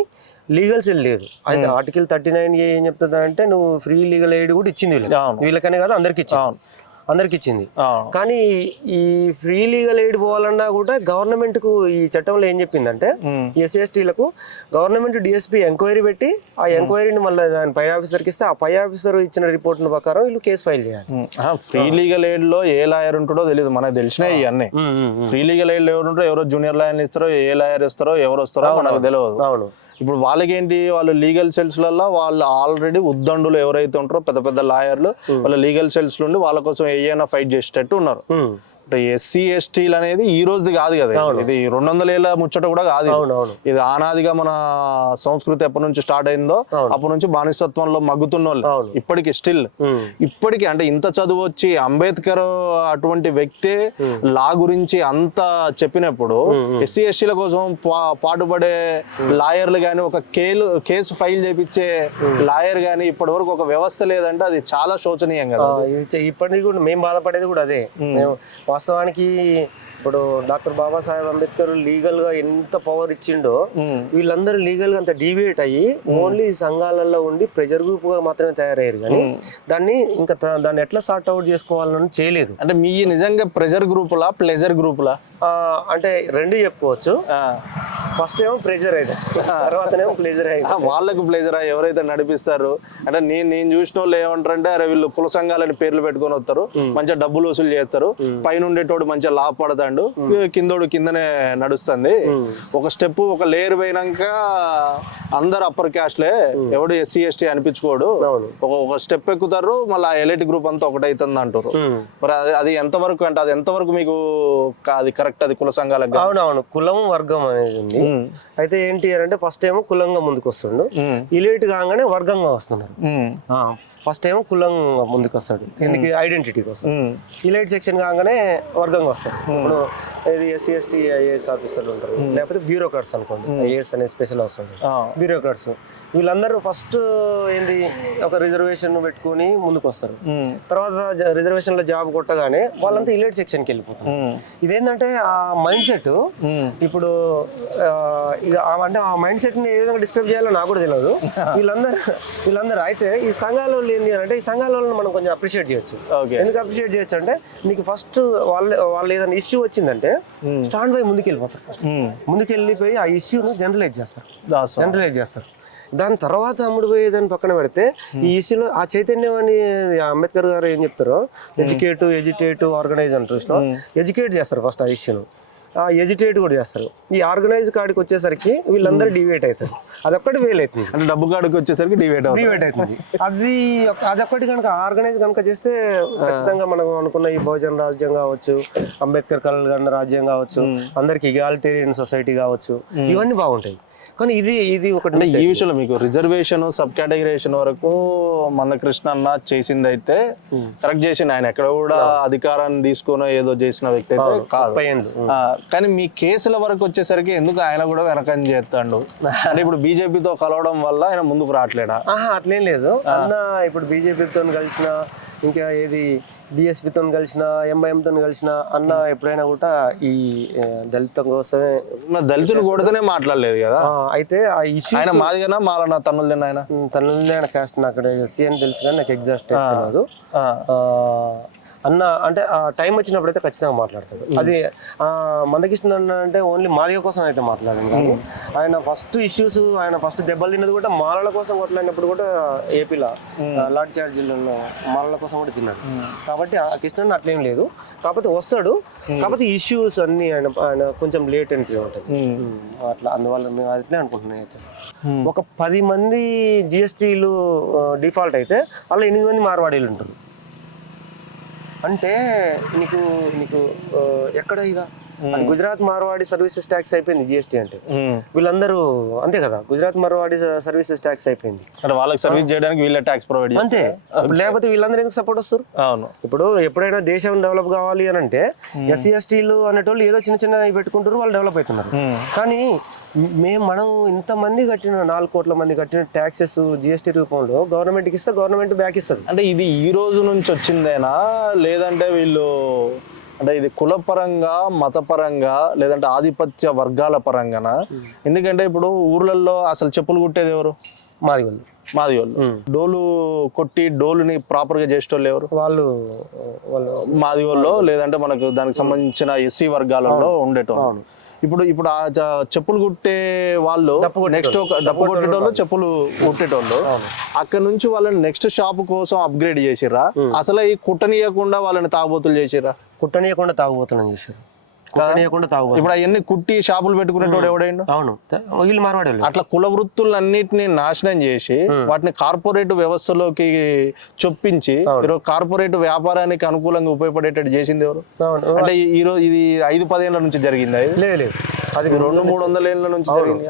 లీగల్ సెల్ లేదు. అయితే ఆర్టికల్ 39 ఏం చెప్తుందంటే నువ్వు ఫ్రీ లీగల్ ఎయిడ్ కూడా ఇచ్చింది వీళ్ళకనే కాదు అందరికి ఇచ్చింది. కానీ ఈ ఫ్రీ లీగల్ ఎయిడ్ పోవాలన్నా కూడా గవర్నమెంట్ కు ఈ చట్టంలో ఏం చెప్పిందంటే ఎస్సీ ఎస్టీలకు గవర్నమెంట్ డిఎస్పీ ఎంక్వైరీ పెట్టి ఆ ఎంక్వైరీని మళ్ళీ దాని పై ఆఫీసర్కి ఇస్తే ఆ పై ఆఫీసర్ ఇచ్చిన రిపోర్ట్ ప్రకారం వీళ్ళు కేసు ఫైల్ చేయాలి. ఫ్రీ లీగల్ ఎయిడ్ లో ఏ లాయర్ ఉంటాడో తెలియదు, మనకు తెలిసినాయి ఇవన్నీ. ఫ్రీ లీగల్ ఎయిడ్ ఎవరు ఉంటారో, ఎవరో జూనియర్ లాయర్ ఇస్తారో, ఏ లాయర్ ఇస్తారో, ఎవరు వస్తారో మనకు తెలియదు. అవును. ఇప్పుడు వాళ్ళకేంటి, వాళ్ళు లీగల్ సెల్స్లలో వాళ్ళు ఆల్రెడీ ఉద్దండులు ఎవరైతే ఉంటారో పెద్ద పెద్ద లాయర్లు వాళ్ళ లీగల్ సెల్స్ నుండి వాళ్ళ కోసం ఏమైనా ఫైట్ చేసేటట్టు ఉన్నారు. ఎస్సీ ఎస్టీలు అనేది ఈ రోజుది కాదు కదా, ఇది 200 ఏళ్ళ ముచ్చట కూడా కాదు. ఇది ఆనాదిగా మన సంస్కృతి ఎప్పటి నుంచి స్టార్ట్ అయిందో అప్పటి నుంచి బానిసత్వంలో మగ్గుతున్న వాళ్ళు ఇప్పటికి స్టిల్ ఇప్పటికి అంటే ఇంత చదువు వచ్చి అంబేద్కర్ అటువంటి వ్యక్తి లా గురించి అంత చెప్పినప్పుడు ఎస్సీ ఎస్టీల కోసం పాటుపడే లాయర్లు గాని, ఒక కేసు ఫైల్ చేపించే లాయర్ గాని ఇప్పటి వరకు ఒక వ్యవస్థ లేదంటే అది చాలా శోచనీయం కదా. ఇప్పటికి కూడా మేము బాధపడేది కూడా అదే. వాస్తవానికి ఇప్పుడు డాక్టర్ బాబాసాహెబ్ అంబేద్కర్ లీగల్ గా ఎంత పవర్ ఇచ్చిండో వీళ్ళందరూ లీగల్ గా అంత డీవియేట్ అయ్యి ఓన్లీ సంఘాలలో ఉండి ప్రెజర్ గ్రూప్ గా మాత్రమే తయారయ్యారు. కానీ దాన్ని ఎట్లా సార్ట్ అవుట్ చేసుకోవాలని చేయలేదు. అంటే మీ నిజంగా ప్రెజర్ గ్రూపులా ప్లెజర్ గ్రూపులా అంటే రెండు చెప్పుకోవచ్చు. ఫస్ట్ ఏమో ప్రెజర్ అయితే తర్వాతనేమో ప్లెజర్ అయితే. వాళ్ళకు ప్లెజర్ ఎవరైతే నడిపిస్తారు అంటే నేను చూసిన వాళ్ళు ఏమంటారంటే అరే వీళ్ళు కుల సంఘాలని పేర్లు పెట్టుకొని వస్తారు, మంచిగా డబ్బులు వసూలు చేస్తారు, పైన ఉండేటోడు మంచిగా లాభపడతాడు, కిందోడు కిందనే నడుస్తుంది. ఒక స్టెప్ ఒక లేయర్ పోయినాక అందరు అప్పర్ క్యాస్ట్లే, ఎవడు ఎస్సీ ఎస్టీ అనిపించుకోడు, ఒక స్టెప్ ఎక్కుతారు మళ్ళీ ఎలైట్ గ్రూప్ అంతా ఒకటైతుంది అంటారు. మరి అది ఎంతవరకు అంటే అది ఎంతవరకు మీకు అది కరెక్ట్? అది కుల సంఘాలకు అవునవును కులం వర్గం అనేది ఉంది. అయితే ఏంటి అంటే ఫస్ట్ ఏమో కులంగా ముందుకు వస్తుండు, ఇలేట్ కాగానే వర్గంగా వస్తున్నారు. ఫస్ట్ ఏమో కులంగా ముందుకు వస్తాడు ఎందుకు ఐడెంటిటీ కోసం, ఇలైట్ సెక్షన్ కాగానే వర్గంగా వస్తాడు. ఇప్పుడు ఇది ఎస్సీ ఎస్టీ ఐఏఎస్ ఆఫీసర్లు ఉంటారు, లేకపోతే బ్యూరోక్రాట్స్ అనుకోండి, ఐఏఎస్ అనే స్పెషల్ అవసరం బ్యూరోక్రాట్స్. వీళ్ళందరూ ఫస్ట్ ఏంది ఒక రిజర్వేషన్ పెట్టుకుని ముందుకు వస్తారు. తర్వాత రిజర్వేషన్ లో జాబ్ కొట్టగానే వాళ్ళంతా ఇలేట్ సెక్షన్కి వెళ్ళిపోతారు. ఇదేంటంటే ఆ మైండ్ సెట్ ఇప్పుడు అంటే ఆ మైండ్ సెట్ ని ఏ విధంగా డిస్క్రైబ్ చేయాలో నాకు కూడా తెలియదు. వీళ్ళందరూ అయితే ఈ సంఘాల ఏంటి అంటే ఈ సంఘాల వాళ్ళని మనం కొంచెం అప్రిషియేట్ చేయొచ్చు. ఎందుకు అప్రిషియేట్ చేయొచ్చు అంటే నీకు ఫస్ట్ వాళ్ళు ఏదైనా ఇష్యూ వచ్చిందంటే స్టాండ్ బై ముందుకు వెళ్ళిపోతారు. ముందుకు వెళ్ళిపోయి ఆ ఇష్యూను జనరలైజ్ చేస్తారు. దాని తర్వాత అమ్ముడు పోయేదాన్ని పక్కన పెడితే ఈ ఇష్యూలో ఆ చైతన్యం అని అంబేద్కర్ గారు ఏం చెప్తారో ఎడ్యుకేట్ ఆర్గనైజ్ అంటారు. ఎడ్యుకేట్ చేస్తారు ఫస్ట్ ఆ ఇష్యూను, ఎజిటేట్ కూడా చేస్తారు. ఈ ఆర్గనైజ్ కాడికి వచ్చేసరికి వీళ్ళందరూ డివేట్ అవుతారు. అదొక్కటి ఫెయిల్ అవుతుంది. అంటే డబ్బు కాడికి వచ్చేసరికి డివేట్ అవుతుంది. అదొక్కటి కనుక ఆర్గనైజ్ కనుక చేస్తే ఖచ్చితంగా మనం అనుకున్న ఈ బహుజన రాజ్యం కావచ్చు, అంబేద్కర్ కళ రాజ్యం కావచ్చు, అందరికి ఈగాలిటేరియన్ సొసైటీ కావచ్చు, ఇవన్నీ బాగుంటాయి. కానీ ఇది ఒకటి ఈ విషయంలో మీకు రిజర్వేషన్ సబ్ కేటగిరేషన్ వరకు మందకృష్ణ అన్న చేసింది అయితే కరెక్ట్ చేసింది. ఆయన ఎక్కడ కూడా అధికారాన్ని తీసుకుని ఏదో చేసిన వ్యక్తి అయితే కాదు. కానీ మీ కేసుల వరకు వచ్చేసరికి ఎందుకు ఆయన కూడా వెనకం చేస్తాడు అంటే ఇప్పుడు బీజేపీతో కలవడం వల్ల ఆయన ముందుకు రావట్లేడా? అట్లేం లేదు అన్న. ఇప్పుడు బీజేపీతో కలిసిన ఇంకా ఏది డిఎస్పీతో కలిసిన ఎంఐఎంతో కలిసిన అన్న ఎప్పుడైనా కూడా ఈ దళితం కోసమే దళితులు కూడానే మాట్లాడలేదు కదా. అయితే ఆ ఇష్యూ ఆయన మాదిగా మాలన తన్నులదేనా? ఆయన తన్నులదే కాస్ట్ అక్కడ ఎస్సీ అని తెలుసు కానీ నాకు ఎగ్జాక్ట్ తెలియదు. అన్న అంటే ఆ టైం వచ్చినప్పుడు అయితే ఖచ్చితంగా మాట్లాడతాడు. అది మందకృష్ణ అన్న అంటే ఓన్లీ మాదిగ కోసం అయితే మాట్లాడాను. కానీ ఆయన ఫస్ట్ ఇష్యూస్ ఆయన ఫస్ట్ దెబ్బలు తిన్నది కూడా మాలల కోసం కొట్లాడినప్పుడు కూడా ఏపీలో లాఠీ చార్జీలలో మాలల కోసం కూడా తిన్నాడు. కాబట్టి ఆ కృష్ణ అట్లేం లేదు. కాకపోతే వస్తాడు, కాకపోతే ఇష్యూస్ అన్ని ఆయన కొంచెం లేట్ ఎంట్రీ ఉంటుంది అట్లా. అందువల్ల మేము అట్లే అనుకుంటున్నాం. అయితే ఒక 10 మంది జిఎస్టీలు డిఫాల్ట్ అయితే అలా 8 మంది మార్వాడీలు ఉంటారు. అంటే నీకు నీకు ఎక్కడ ఇక అది గుజరాత్ మార్వాడి సర్వీసెస్ ట్యాక్స్ అయిపోయింది జిఎస్టీ అంటే. వీళ్ళందరూ అంతే కదా, గుజరాత్ మార్వాడి సర్వీసెస్ ట్యాక్స్ అయిపోయింది అంటే వాళ్ళకి సర్వీస్ చేయడానికి వీళ్ళ ట్యాక్స్ ప్రొవైడ్ అంతే. లేకపోతే వీళ్ళందరూ ఎందుకు సపోర్ట్ వస్తారు? అవును. ఇప్పుడు ఎప్పుడైనా దేశం డెవలప్ కావాలి అని అంటే ఎస్సీ ఎస్టీలు అనేటోళ్ళు ఏదో చిన్న చిన్న పెట్టుకుంటారు, వాళ్ళు డెవలప్ అవుతున్నారు. కానీ మనం ఇంతమంది కట్టిన 4 కోట్ల మంది కట్టిన ట్యాక్సెస్ జిఎస్టీ రూపంలో గవర్నమెంట్కి ఇస్తే గవర్నమెంట్ బ్యాక్ ఇస్తుంది. అంటే ఇది ఈ రోజు నుంచి వచ్చిందేనా, లేదంటే వీళ్ళు అంటే ఇది కులపరంగా, మతపరంగా, లేదంటే ఆధిపత్య వర్గాల పరంగానా? ఎందుకంటే ఇప్పుడు ఊర్లలో అసలు చెప్పులు కుట్టేది ఎవరు? మాది వాళ్ళు. డోలు కొట్టి డోలుని ప్రాపర్ గా చేసేటోళ్ళు ఎవరు? వాళ్ళు మాది వాళ్ళు, లేదంటే మనకు దానికి సంబంధించిన ఎస్సీ వర్గాలలో ఉండేటోళ్ళు. ఇప్పుడు ఆ చెప్పులు కుట్టే వాళ్ళు నెక్స్ట్ ఒక డప్పు కొట్టేటోళ్ళు, చెప్పులు కుట్టేటోళ్ళు, అక్కడ నుంచి వాళ్ళని నెక్స్ట్ షాప్ కోసం అప్గ్రేడ్ చేసిర్రా? అసలు ఈ కుట్టనీయకుండా వాళ్ళని తాగుబోతులు చేసిర్రా? కుట్టనీయకుండా తాగుబోతులను చేశారు. ఇప్పుడు అవన్నీ కుట్టి షాపులు పెట్టుకునేటోడు ఎవడైనా? అవును, వీళ్ళు మార్వాడి. అట్లా కుల వృత్తులన్నిటిని నాశనం చేసి వాటిని కార్పొరేట్ వ్యవస్థలోకి చొప్పించి కార్పొరేట్ వ్యాపారానికి అనుకూలంగా ఉపయోగపడేటట్టు చేసింది ఎవరు? అంటే ఈ రోజు ఇది 5-10 ఏళ్ల నుంచి జరిగింది? లేదు, అది 200-300 ఏళ్ల నుంచి జరిగింది.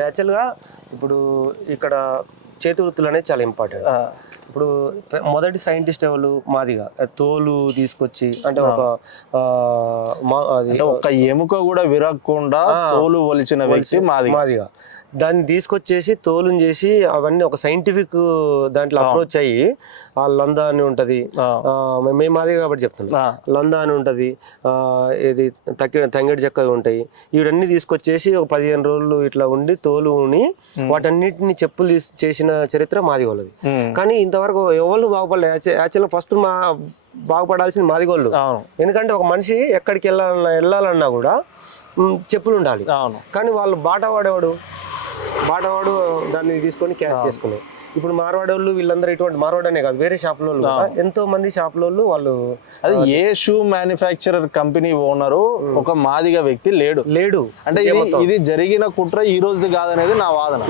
యాక్చువల్గా ఇప్పుడు ఇక్కడ చేతి వృత్తులు అనేది చాలా ఇంపార్టెంట్. ఇప్పుడు మొదటి సైంటిస్ట్ ఎవరు? మాదిగా. తోలు తీసుకొచ్చి అంటే ఒక ఎముక కూడా విరగకుండా తోలు ఒలిచిన వ్యక్తి మాదిగా. దాన్ని తీసుకొచ్చేసి తోలుని చేసి అవన్నీ ఒక సైంటిఫిక్ దాంట్లో అప్రోచ్ అయ్యి, ఆ లందా అని ఉంటది, మేము మాది కాబట్టి చెప్తున్నాం, లందా అని ఉంటది, ఇది తంగేడి చెక్క ఉంటాయి, ఇవన్నీ తీసుకొచ్చేసి ఒక 15 రోజులు ఇట్లా ఉండి తోలుని వాటన్నిటిని చెప్పులు చేసిన చరిత్ర మాది వాళ్ళది. కానీ ఇంతవరకు ఎవరు బాగుపడలేదు. యాక్చువల్గా ఫస్ట్ బాగుపడాల్సింది మాదిగోళ్ళు. ఎందుకంటే ఒక మనిషి ఎక్కడికి వెళ్ళాలన్నా కూడా చెప్పులు ఉండాలి. కానీ వాళ్ళు బాటవాడు దాన్ని తీసుకొని క్యాష్ చేసుకున్నారు. ఇప్పుడు మార్వాడోళ్ళు వీళ్ళందరూ ఇటువంటి మార్వాడనే కాదు, వేరే షాపులలో ఎంతో మంది షాపులలో వాళ్ళు. అది ఏ షూ మ్యానుఫ్యాక్చరర్ కంపెనీ ఓనరు ఒక మాదిగ వ్యక్తి లేడు. అంటే ఇది జరిగిన కుట్ర ఈ రోజుది కాదనేది నా వాదన.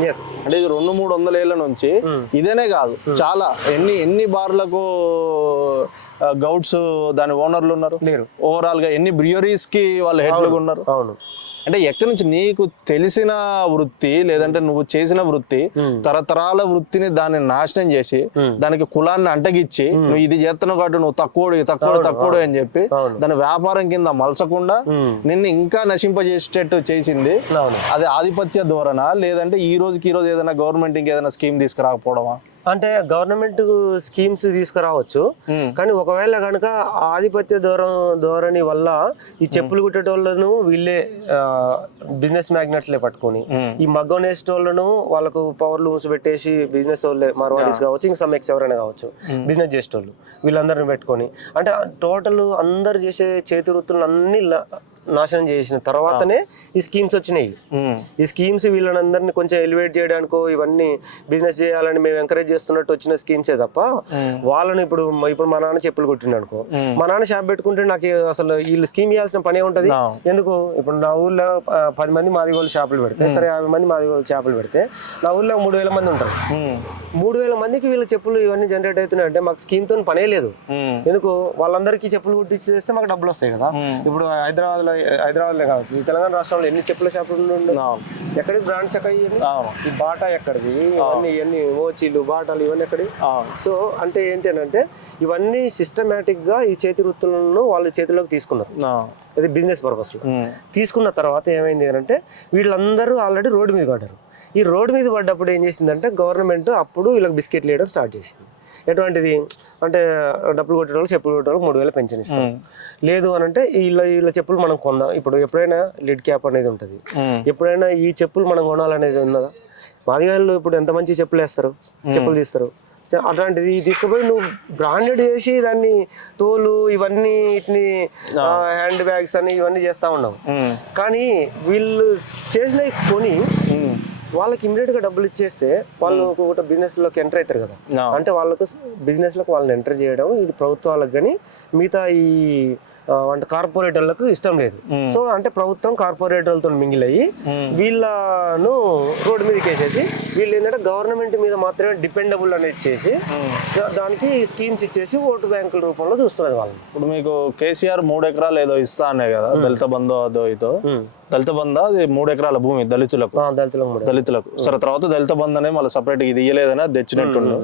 అంటే ఇది 200-300 ఏళ్ల నుంచి ఇదేనే కాదు, చాలా ఎన్ని బార్లకు గౌడ్స్ దాని ఓనర్లు ఉన్నారు, ఓవరాల్ గా ఎన్ని బ్రియూరీస్ కి వాళ్ళు హెడ్లుగా ఉన్నారు. అంటే ఎక్కడి నుంచి నీకు తెలిసిన వృత్తి, లేదంటే నువ్వు చేసిన వృత్తి, తరతరాల వృత్తిని దాన్ని నాశనం చేసి దానికి కులాన్ని అంటగిచ్చి నువ్వు ఇది చేస్తున్నావు కాబట్టి నువ్వు తక్కువ అని చెప్పి దాని వ్యాపారం కింద మలసకుండా నిన్ను ఇంకా నశింపజేసేటట్టు చేసింది. అది ఆధిపత్య ధోరణ, లేదంటే ఈ రోజుకి ఏదైనా గవర్నమెంట్ ఇంకేదైనా స్కీమ్ తీసుకురాకపోవడమా? అంటే గవర్నమెంట్ స్కీమ్స్ తీసుకురావచ్చు, కానీ ఒకవేళ కనుక ఆధిపత్య ధోరణి వల్ల ఈ చెప్పులు కుట్టేటోళ్ళను వీళ్ళే బిజినెస్ మ్యాగ్నెట్లే పట్టుకొని, ఈ మగ్గం వేసేటోళ్ళను వాళ్ళకు పవర్ లూమ్స్ పెట్టేసి బిజినెస్ వాళ్ళే, మార్వాడీస్ కావచ్చు, ఇంకా సమ్ ఎక్స్ ఎవరైనా కావచ్చు, బిజినెస్ చేసేటోళ్ళు వీళ్ళందరిని పెట్టుకొని, అంటే టోటల్ అందరు చేసే చేతి వృత్తులను అన్ని నాశనం చేసిన తర్వాతనే ఈ స్కీమ్స్ వచ్చినాయి. ఈ స్కీమ్స్ వీళ్ళని అందరినీ కొంచెం ఎలివేట్ చేయడానికో, ఇవన్నీ బిజినెస్ చేయాలని మేము ఎంకరేజ్ చేస్తున్నట్టు వచ్చిన స్కీమ్సే తప్ప వాళ్ళని ఇప్పుడు మా నాన్న చెప్పులు కొట్టిండు అనుకో, మా నాన్న షాప్ పెట్టుకుంటే నాకు అసలు వీళ్ళు స్కీమ్ ఇవ్వాల్సిన పనే ఉంటది ఎందుకు? ఇప్పుడు నా ఊర్లో 10 మంది మాదిగోళ్ళు షాపులు పెడితే, సరే 50 మంది మాదిగోళ్ళు షాపులు పెడితే నా ఊర్లో 3000 మంది ఉంటారు. 3000 మందికి వీళ్ళ చెప్పులు ఇవన్నీ జనరేట్ అవుతున్నాయి అంటే మాకు స్కీమ్ తో పనే లేదు. ఎందుకు? వాళ్ళందరికీ చెప్పులు కుట్టించి చేస్తే మాకు డబ్బులు వస్తాయి కదా. ఇప్పుడు హైదరాబాద్లో కావచ్చు, తెలంగాణ రాష్ట్రంలో ఎన్ని చెప్పుల షాపులు ఎక్కడికి బ్రాండ్స్ ఎక్కడ, ఈ బాటా ఎక్కడిది, ఇవన్నీ మోచీలు బాటాలు ఇవన్నీ ఎక్కడి. సో అంటే ఏంటి అని అంటే ఇవన్నీ సిస్టమేటిక్ గా ఈ చేతి వృత్తులను వాళ్ళ చేతిలోకి తీసుకున్నారు, అది బిజినెస్ పర్పస్ లో తీసుకున్న తర్వాత ఏమైంది అంటే వీళ్ళందరూ ఆల్రెడీ రోడ్డు మీద పడ్డారు. ఈ రోడ్డు మీద పడ్డప్పుడు ఏం చేసిందంటే గవర్నమెంట్ అప్పుడు వీళ్ళకి బిస్కెట్లు వేయడం స్టార్ట్ చేసింది. ఎటువంటిది అంటే డబ్బులు కొట్టేవాళ్ళు చెప్పులు కొట్టేవాళ్ళకి 3000 పెన్షన్ ఇస్తాం. లేదు అని అంటే వీళ్ళ చెప్పులు మనం కొందాం. ఇప్పుడు ఎప్పుడైనా లిడ్ క్యాప్ అనేది ఉంటుంది, ఎప్పుడైనా ఈ చెప్పులు మనం కొనాలనేది ఉన్నదా? మాదిగాళ్ళు ఇప్పుడు ఎంత మంచి చెప్పులు వేస్తారు, చెప్పులు తీస్తారు. అట్లాంటిది తీసుకుపోయి నువ్వు బ్రాండెడ్ చేసి దాన్ని తోలు ఇవన్నీ వీటిని హ్యాండ్ బ్యాగ్స్ అని ఇవన్నీ చేస్తా ఉన్నావు. కానీ వీళ్ళు చేసినవి కొని వాళ్ళకి ఇమీడియట్ గా డబ్బులు ఇచ్చేస్తే వాళ్ళు ఒక బిజినెస్ లోకి ఎంటర్ అవుతారు కదా. అంటే వాళ్ళకు బిజినెస్ లోకి వాళ్ళని ఎంటర్ చేయడం ఇది ప్రభుత్వాలకు కానీ మిగతా ఈ అంటే కార్పొరేటర్లకు ఇష్టం లేదు. సో అంటే ప్రభుత్వం కార్పొరేటర్లతో మింగిల్ అయ్యి వీళ్ళను రోడ్డు మీదకి వేసేసి వీళ్ళు ఏంటంటే గవర్నమెంట్ మీద మాత్రమే డిపెండబుల్ అనేది చేసి దానికి స్కీమ్స్ ఇచ్చేసి ఓటు బ్యాంకుల రూపంలో చూస్తున్నారు వాళ్ళు. ఇప్పుడు మీకు కేసీఆర్ 3 ఎకరాలు ఏదో ఇస్తా అనే కదా దళిత బంధు అదో ఇదో. దళిత బంధు అది 3 ఎకరాల భూమి దళితులకు సరే, తర్వాత దళిత బంధు అనే మళ్ళీ సపరేట్ ఇది ఇయ్యలేదని అది తెచ్చినట్టుండు.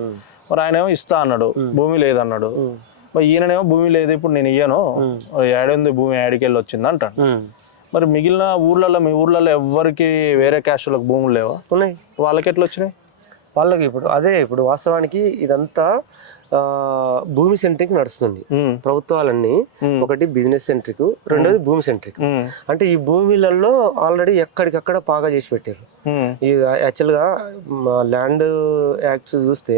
మరి ఆయన ఏమో ఇస్తా అన్నాడు, భూమి లేదన్నాడు. మరి ఈయననేమో భూమి లేదు ఇప్పుడు నేను ఇయ్యను, ఏడుంది భూమి ఏడికెళ్ళి వచ్చింది అంటాడు. మరి మిగిలిన ఊర్లలో మీ ఊర్లలో ఎవరికి వేరే క్యాస్టులకు భూములు లేవా? ఉన్నాయి. వాళ్ళకి ఎట్లా వచ్చినాయి? వాళ్ళకి ఇప్పుడు వాస్తవానికి ఇదంతా భూమి సెంట్రిక్ నడుస్తుంది. ప్రభుత్వాలన్నీ ఒకటి బిజినెస్ సెంట్రిక్, రెండోది భూమి సెంట్రిక్. అంటే ఈ భూమిలలో ఆల్రెడీ ఎక్కడికక్కడ పాగా చేసి పెట్టారు. ఈ యాక్చువల్ గా ల్యాండ్ యాక్ట్స్ చూస్తే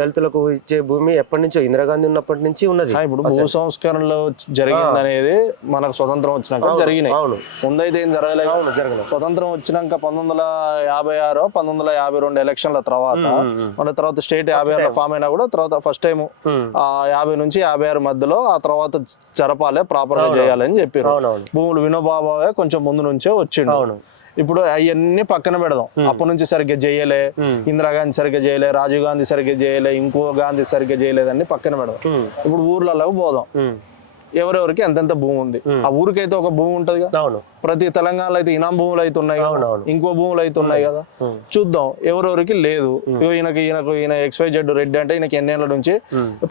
దళితులకు ఇచ్చే భూమి ఎప్పటి నుంచో ఇందిరాగాంధీ ఉన్నప్పటి నుంచి ఉన్నది. ఇప్పుడు భూ సంస్కరణలో జరిగింది అనేది మనకు స్వతంత్రం వచ్చినాక జరిగినాయి. అవును, ముందైతే ఏం జరగలేదు. స్వతంత్రం వచ్చినాక 1956 1952 ఎలక్షన్ల తర్వాత మన తర్వాత స్టేట్ 56 ఫామ్ అయినా కూడా తర్వాత ఫస్ట్ టైం 50 నుంచి 56 మధ్యలో ఆ తర్వాత జరపాలి, ప్రాపర్ గా చేయాలని చెప్పారు. భూములు వినోబాబావే కొంచెం ముందు నుంచే వచ్చిండు. ఇప్పుడు అవన్నీ పక్కన పెడదాం. అప్పటి నుంచి సరిగ్గా చేయలే, ఇందిరాగాంధీ సరిగ్గా చేయలే, రాజీవ్ గాంధీ సరిగ్గా చేయలే, ఇంకో గాంధీ సరిగ్గా చేయలేదని పక్కన పెడదాం. ఇప్పుడు ఊర్లలోకి పోదాం. ఎవరెవరికి ఎంతెంత భూమి ఉంది. ఆ ఊరికైతే ఒక భూమి ఉంటది కదా. ప్రతి తెలంగాణలో అయితే ఇనాం భూములు అయితే ఉన్నాయి, ఇంకో భూములు అయితే ఉన్నాయి కదా. చూద్దాం ఎవరెవరికి లేదు. ఈయన XYZ రెడ్డి అంటే ఈయనకి ఎన్నేళ్ల నుంచి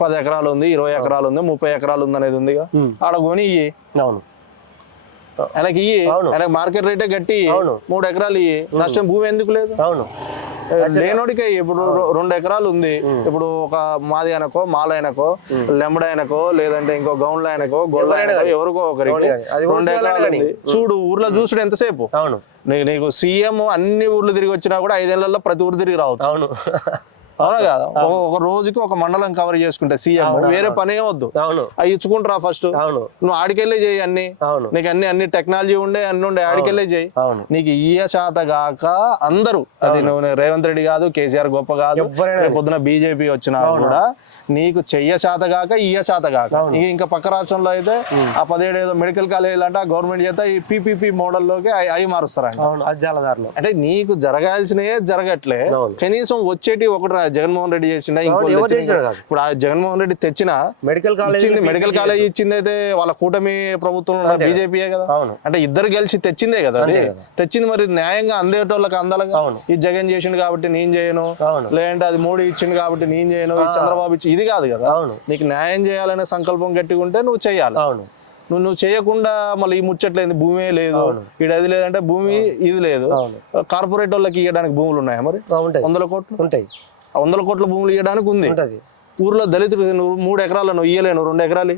10 ఎకరాలు ఉంది, 20 ఎకరాలు ఉంది, 30 ఎకరాలు ఉంది అనేది ఉందిగా. ఆడ కొని ఆయనకి ఆయనకి మార్కెట్ రేటే గట్టి 3 ఎకరాలు నష్టం భూమి ఎందుకు లేదు? లేనోడికి ఇప్పుడు 2 ఎకరాలు ఉంది. ఇప్పుడు ఒక మాది ఆయనకో, మాల ఆయనకో, లెంబడ ఆయనకో, లేదంటే ఇంకో గౌండ్ల ఆయనకో, గొల్ల ఆయనకో, ఎవరికో ఒకరికి 2 ఎకరాలు ఉంది. చూడు ఊర్లో చూసుడు ఎంతసేపు. నీకు సీఎం అన్ని ఊర్లు తిరిగి వచ్చినా కూడా 5 ఏళ్లలో ప్రతి ఊరు తిరిగి రావచ్చు. అవునా కదా? ఒక రోజుకి ఒక మండలం కవర్ చేసుకుంటే సీఎం వేరే పనే వద్దు, అవి ఇచ్చుకుంటారా ఫస్ట్. నువ్వు ఆడికెళ్ళే చేయి అన్ని, నీకు అన్ని టెక్నాలజీ ఉండే అన్ని ఉండే ఆడికెళ్ళే చేయి. నీకు ఇయ్య శాత గాక అందరూ, అది నువ్వు రేవంత్ రెడ్డి కాదు, కేసీఆర్ గొప్ప కాదు, పొద్దున బీజేపీ వచ్చినా కూడా నీకు చెయ్య శాత గాక ఇయ్య శాత గాక. ఇంకా పక్క రాష్ట్రంలో అయితే ఆ 17 ఏదో మెడికల్ కాలేజీలు అంటే గవర్నమెంట్ చేత ఈ PPP మోడల్లోకి అవి మారుస్తారంట. అంటే నీకు జరగాల్సినవే జరగట్లే. కనీసం వచ్చేటి ఒకటి జగన్మోహన్ రెడ్డి చేసిండా, ఇంకో ఇప్పుడు ఆ జగన్మోహన్ రెడ్డి తెచ్చిన మెడికల్ కాలేజ్ ఇచ్చింది అయితే వాళ్ళ కూటమి ప్రభుత్వం బీజేపీయే కదా. అంటే ఇద్దరు గెలిచి తెచ్చిందే కదా అది. తెచ్చింది మరి న్యాయంగా అందేటోళ్ళకి అందాలిగా. ఇది జగన్ చేసిండు కాబట్టి నేను చేయను, లేదంటే అది మోడీ ఇచ్చిండు కాబట్టి నేను చేయను, చంద్రబాబు ఇచ్చి ఇది కాదు కదా. నీకు న్యాయం చేయాలనే సంకల్పం గట్టిగా ఉంటే నువ్వు చెయ్యాలి. నువ్వు చేయకుండా మళ్ళీ ఈ ముచ్చట్లేదు, భూమి లేదు, ఇక్కడ అది లేదంటే భూమి ఇది లేదు. కార్పొరేట్ వాళ్ళకి ఇవ్వడానికి భూములు ఉన్నాయా? మరి 100 కోట్లు ఉంటాయి. 100 కోట్ల భూములు ఇవ్వడానికి ఉంది. ఊర్లో దళితుడు 3 ఎకరాలు నువ్వు ఇయ్యలేను, 2 ఎకరాలు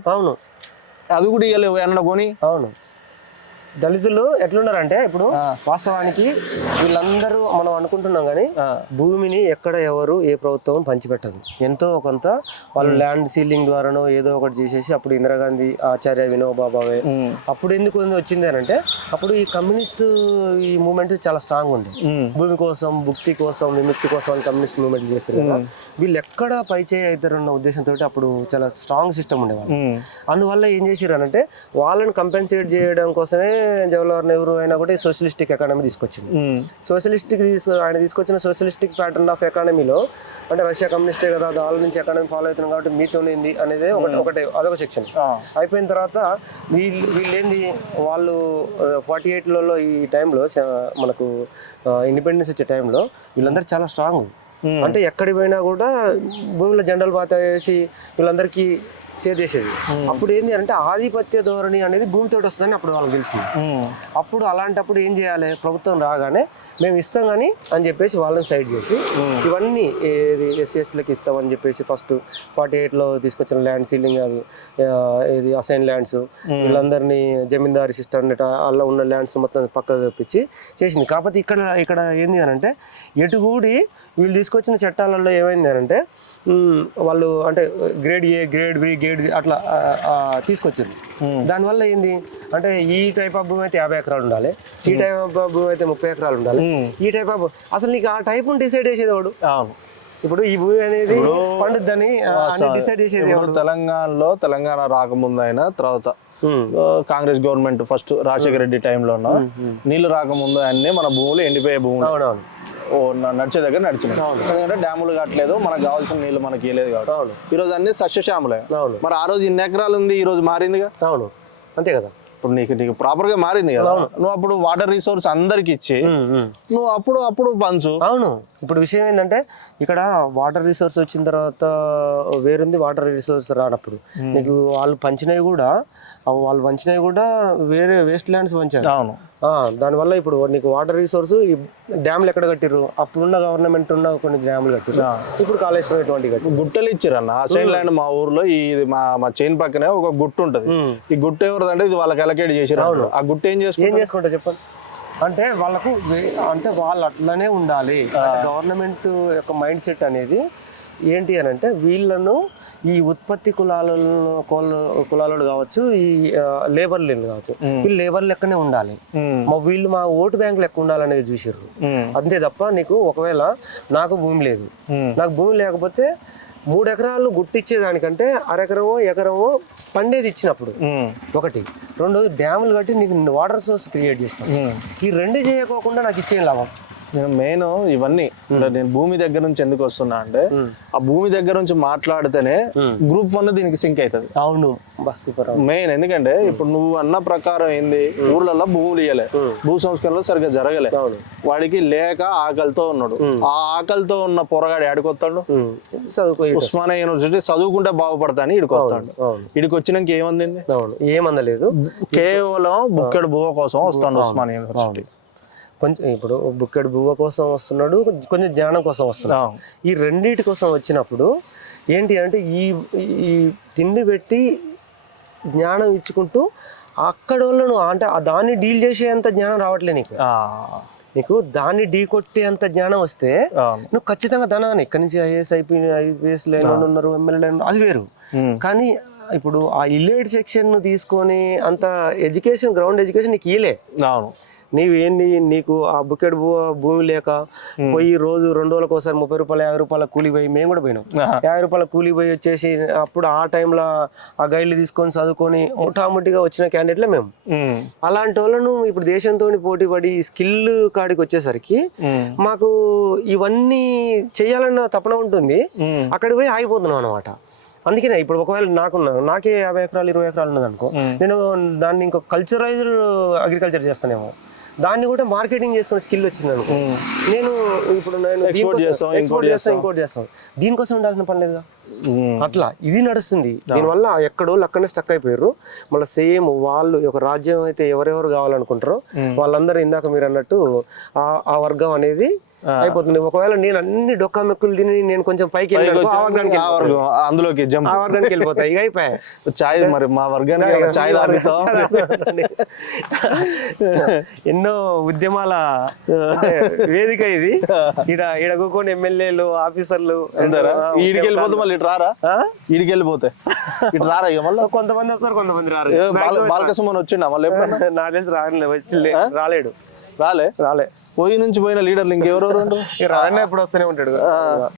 అది కూడా ఇయ్యలేవు అన్న కొని. దళితులు ఎట్లున్నారంటే ఇప్పుడు వాస్తవానికి వీళ్ళందరూ మనం అనుకుంటున్నాం కానీ భూమిని ఎక్కడ ఎవరు ఏ ప్రభుత్వం పంచిపెట్టదు. ఎంతో కొంత వాళ్ళు ల్యాండ్ సీలింగ్ ద్వారానో ఏదో ఒకటి చేసేసి అప్పుడు ఇందిరాగాంధీ, ఆచార్య వినోబాబావే అప్పుడు ఎందుకు వచ్చింది అని అంటే అప్పుడు ఈ కమ్యూనిస్ట్ ఈ మూమెంట్ చాలా స్ట్రాంగ్ ఉంది. భూమి కోసం, భుక్తి కోసం, విముక్తి కోసం అని కమ్యూనిస్ట్ మూమెంట్ చేస్తారు కదా. వీళ్ళు ఎక్కడ పైచేయి అవుతారన్న ఉద్దేశంతో అప్పుడు చాలా స్ట్రాంగ్ సిస్టమ్ ఉండేవాళ్ళు. అందువల్ల ఏం చేశారు అని అంటే వాళ్ళని కంపెన్సేట్ చేయడం కోసమే జవహర్లాల్ నెహ్రూ అయినా కూడా సోషలిస్టిక్ ఎకానమీ తీసుకొచ్చింది. ఆయన తీసుకొచ్చిన సోషలిస్టిక్ ప్యాటర్న్ ఆఫ్ ఎకానమీలో అంటే రష్యా కమ్యూనిస్టే కదా, వాళ్ళ నుంచి ఎకానమీ ఫాలో అవుతున్నాం కాబట్టి మీతోనేంది అనేది ఒకటి అదొక సెక్షన్. అయిపోయిన తర్వాత వీళ్ళేంది వాళ్ళు 48లలో ఈ టైంలో మనకు ఇండిపెండెన్స్ వచ్చే టైంలో వీళ్ళందరూ చాలా స్ట్రాంగ్. అంటే ఎక్కడికి పోయినా కూడా భూమిలో జెండాలు బాత వేసి వీళ్ళందరికీ షేర్ చేసేది. అప్పుడు ఏంటి అంటే ఆధిపత్య ధోరణి అనేది భూమితో వస్తుందని అప్పుడు వాళ్ళకి తెలిసింది. అప్పుడు అలాంటప్పుడు ఏం చేయాలి, ప్రభుత్వం రాగానే మేము ఇస్తాం కానీ అని చెప్పేసి వాళ్ళని సైడ్ చేసి ఇవన్నీ ఏది SC/STలకు ఇస్తామని చెప్పేసి ఫస్ట్ 48లో తీసుకొచ్చిన ల్యాండ్ సీలింగ్, అది ఏది అసైన్ ల్యాండ్స్, వీళ్ళందరినీ జమీందారీ సిస్టమ్ అలా ఉన్న ల్యాండ్స్ మొత్తం పక్కకు తెప్పించి చేసింది. కాకపోతే ఇక్కడ ఏంది అని అంటే ఎటుగూడి వీళ్ళు తీసుకొచ్చిన చట్టాలలో ఏమైంది అని అంటే వాళ్ళు అంటే grade A, grade B, grade అట్లా తీసుకొచ్చారు. దానివల్ల ఏంది అంటే ఈ టైప్ ఆఫ్ భూమి అయితే 50 ఎకరాలు ఉండాలి, ఈ టైప్ ఆఫ్ భూమి అయితే 30 ఎకరాలు ఉండాలి, ఈ టైప్ ఆఫ్ అసలు నీకు ఆ టైప్ డిసైడ్ చేసేది వాడు. ఇప్పుడు ఈ భూమి అనేది పండుద్దని డిసైడ్ చేసేది ఇప్పుడు తెలంగాణ రాకముందు అయినా తర్వాత కాంగ్రెస్ గవర్నమెంట్ ఫస్ట్ రాజశేఖర రెడ్డి టైంలో నీళ్లు రాకముందు అన్నీ మన భూములు ఎండిపోయే భూములు అవునవును నడిచే దగ్గర నడిచినాయి. ఎందుకంటే డ్యాములు కట్టలేదు, మనకు కావాల్సిన నీళ్లు మనకి ఇవ్వలేదు కాబట్టి ఈ రోజు అన్ని సస్యశ్యామలే. మరి ఆ రోజు ఇన్ని ఎకరాలు ఉంది, ఈ రోజు మారిందిగా. అవును అంతే కదా. ఇప్పుడు నీకు ప్రాపర్ గా మారింది కదా. నువ్వు అప్పుడు వాటర్ రిసోర్స్ అందరికి ఇచ్చి నువ్వు అప్పుడు పంచు. అవును. ఇప్పుడు విషయం ఏంటంటే ఇక్కడ వాటర్ రిసోర్స్ వచ్చిన తర్వాత వేరుంది, వాటర్ రిసోర్స్ రానప్పుడు నీకు వాళ్ళు పంచినవి కూడా వేరే వేస్ట్ ల్యాండ్స్ పంచారు. అవును. దానివల్ల ఇప్పుడు నీకు వాటర్ రిసోర్స్ ఈ డ్యామ్లు ఎక్కడ కట్టిర్రు, అప్పుడున్న గవర్నమెంట్ ఉన్న కొన్ని డ్యామ్లు కట్టిర్రు, ఇప్పుడు కాళేశ్వరం ఇటువంటి కట్టి గుట్టలు ఇచ్చారన్న. అసైన్ ల్యాండ్ మా ఊర్లో ఇది మా చైన్ పక్కనే ఒక గుట్టు ఉంటది. ఈ గుట్ట ఎవరిదంటే ఇది వాళ్ళకి అలకేట్ చేసారు. ఆ గుట్ట ఏం చేసుకుంటా చెప్పండి అంటే వాళ్ళకు అంటే వాళ్ళు అట్లనే ఉండాలి. గవర్నమెంట్ యొక్క మైండ్ సెట్ అనేది ఏంటి అని అంటే వీళ్ళను ఈ ఉత్పత్తి కులాలలో కావచ్చు, ఈ లేబర్లు కావచ్చు, వీళ్ళు లేబర్ లెక్కనే ఉండాలి, వీళ్ళు మా ఓటు బ్యాంక్ లెక్క ఉండాలనేది చూసారు. అంతే తప్ప నీకు ఒకవేళ నాకు భూమి లేదు, నాకు భూమి లేకపోతే 3 ఎకరాలు గుట్టిచ్చేదానికంటే అరెకరమో ఎకరమో పండేది ఇచ్చినప్పుడు ఒకటి, 2 డ్యాములు కట్టి నీకు వాటర్ సోర్స్ క్రియేట్ చేస్తాను. ఈ 2 చేయకోకుండా నాకు ఇచ్చేం లాభం. మెయిన్ ఇవన్నీ నేను భూమి దగ్గర నుంచి ఎందుకు వస్తున్నా అంటే ఆ భూమి దగ్గర నుంచి మాట్లాడితేనే గ్రూప్ 1 దీనికి సింక్ అవుతుంది. అవును మెయిన్ ఎందుకంటే ఇప్పుడు నువ్వు అన్న ప్రకారం ఏంది, ఊర్లలో భూములు ఇయ్యలే, భూ సంస్కరణలు సరిగ్గా జరగలే, వాడికి లేక ఆకలితో ఉన్నాడు. ఆ ఆకలితో ఉన్న పొరగాడు ఆడికొస్తాడు, ఉస్మానియా యూనివర్సిటీ చదువుకుంటే బాగుపడతా అని ఇడికొస్తాడు. ఇడికి వచ్చినాక ఏమందింది? ఏమందలేదు. కేవలం బుక్కెడు భూవ కోసం వస్తాడు ఉస్మానియా యూనివర్సిటీ. కొంచెం ఇప్పుడు బుక్కెడు భూవ కోసం వస్తున్నాడు, కొంచెం జ్ఞానం కోసం వస్తున్నాడు. ఈ రెండింటి కోసం వచ్చినప్పుడు ఏంటి అంటే ఈ తిండి పెట్టి జ్ఞానం ఇచ్చుకుంటూ అక్కడ వాళ్ళను అంటే దాన్ని డీల్ చేసేంత జ్ఞానం రావట్లే నీకు దాన్ని ఢీ కొట్టేంత జ్ఞానం వస్తే నువ్వు ఖచ్చితంగా ధనాన్ని ఇక్కడి నుంచి ఐపీఎస్ లేని ఉన్నారు, ఎమ్మెల్యే అది వేరు. కానీ ఇప్పుడు ఆ ఇల్లేడ్ సెక్షన్ తీసుకొని అంత ఎడ్యుకేషన్, గ్రౌండ్ ఎడ్యుకేషన్ నీకు ఇయ్యలే. నీవేంది నీకు ఆ బుకెట్ భూమి లేక పోయి రోజు 2 రోజులకు ఒకసారి 30 రూపాయలు 50 రూపాయల కూలి పోయి, మేము కూడా పోయినాం, 50 రూపాయల కూలి పోయి వచ్చేసి అప్పుడు ఆ టైంలో ఆ గైడ్లు తీసుకొని చదువుకొని ముఠాముఠిగా వచ్చిన క్యాండిడేట్లే మేము. అలాంటి వాళ్ళను ఇప్పుడు దేశంతో పోటీ పడి స్కిల్ కాడికి వచ్చేసరికి మాకు ఇవన్నీ చెయ్యాలన్న తపన ఉంటుంది, అక్కడికి పోయి ఆగిపోతున్నాం అనమాట. అందుకనే ఇప్పుడు ఒకవేళ నాకే 50 ఎకరాలు 20 ఎకరాలు ఉన్నది అనుకో, నేను దాన్ని ఇంకో కల్చరైజ్డ్ అగ్రికల్చర్ చేస్తానేమో, దాన్ని కూడా మార్కెటింగ్ చేసుకునే స్కిల్ వచ్చింది అనుకో, నేను ఇప్పుడు ఇంకోటి చేస్తాం, దీనికోసం ఉండాల్సిన పని లేదుగా. అట్లా ఇది నడుస్తుంది. దీనివల్ల ఎక్కడోళ్ళు అక్కడనే స్టక్ అయిపోయారు. మళ్ళీ సేమ్ వాళ్ళు ఒక రాజ్యం అయితే ఎవరెవరు కావాలనుకుంటారో వాళ్ళందరూ ఇందాక మీరు అన్నట్టు ఆ వర్గం అనేది అయిపోతుంది. ఒకవేళ నేను అన్ని డొక్కా మెక్కులు తిని నేను కొంచెం పైకి అందులోకి వెళ్ళిపోతాయి, ఇక అయిపోయాయి. చాయ్ మరి మా వర్గానికి చాయ్ తాగుతాం. ఎన్నో ఉద్యమాల వేదిక ఇది. ఈడ కూకొని ఎమ్మెల్యేలు, ఆఫీసర్లు ఈడికి వెళ్ళిపోతే మళ్ళీ ఇటు రారా, ఈడికి వెళ్ళిపోతే ఇటు రారా, ఇక మళ్ళీ కొంతమంది వస్తారు, కొంతమంది రారు. బాలకృష్ణ వచ్చిండా మళ్ళీ? నాకు తెలిసి రాలేడు. రాలే పోయి నుంచి పోయిన లీడర్లు ఇంకెవరెవరు రానే ఎప్పుడు వస్తూనే ఉంటాడు.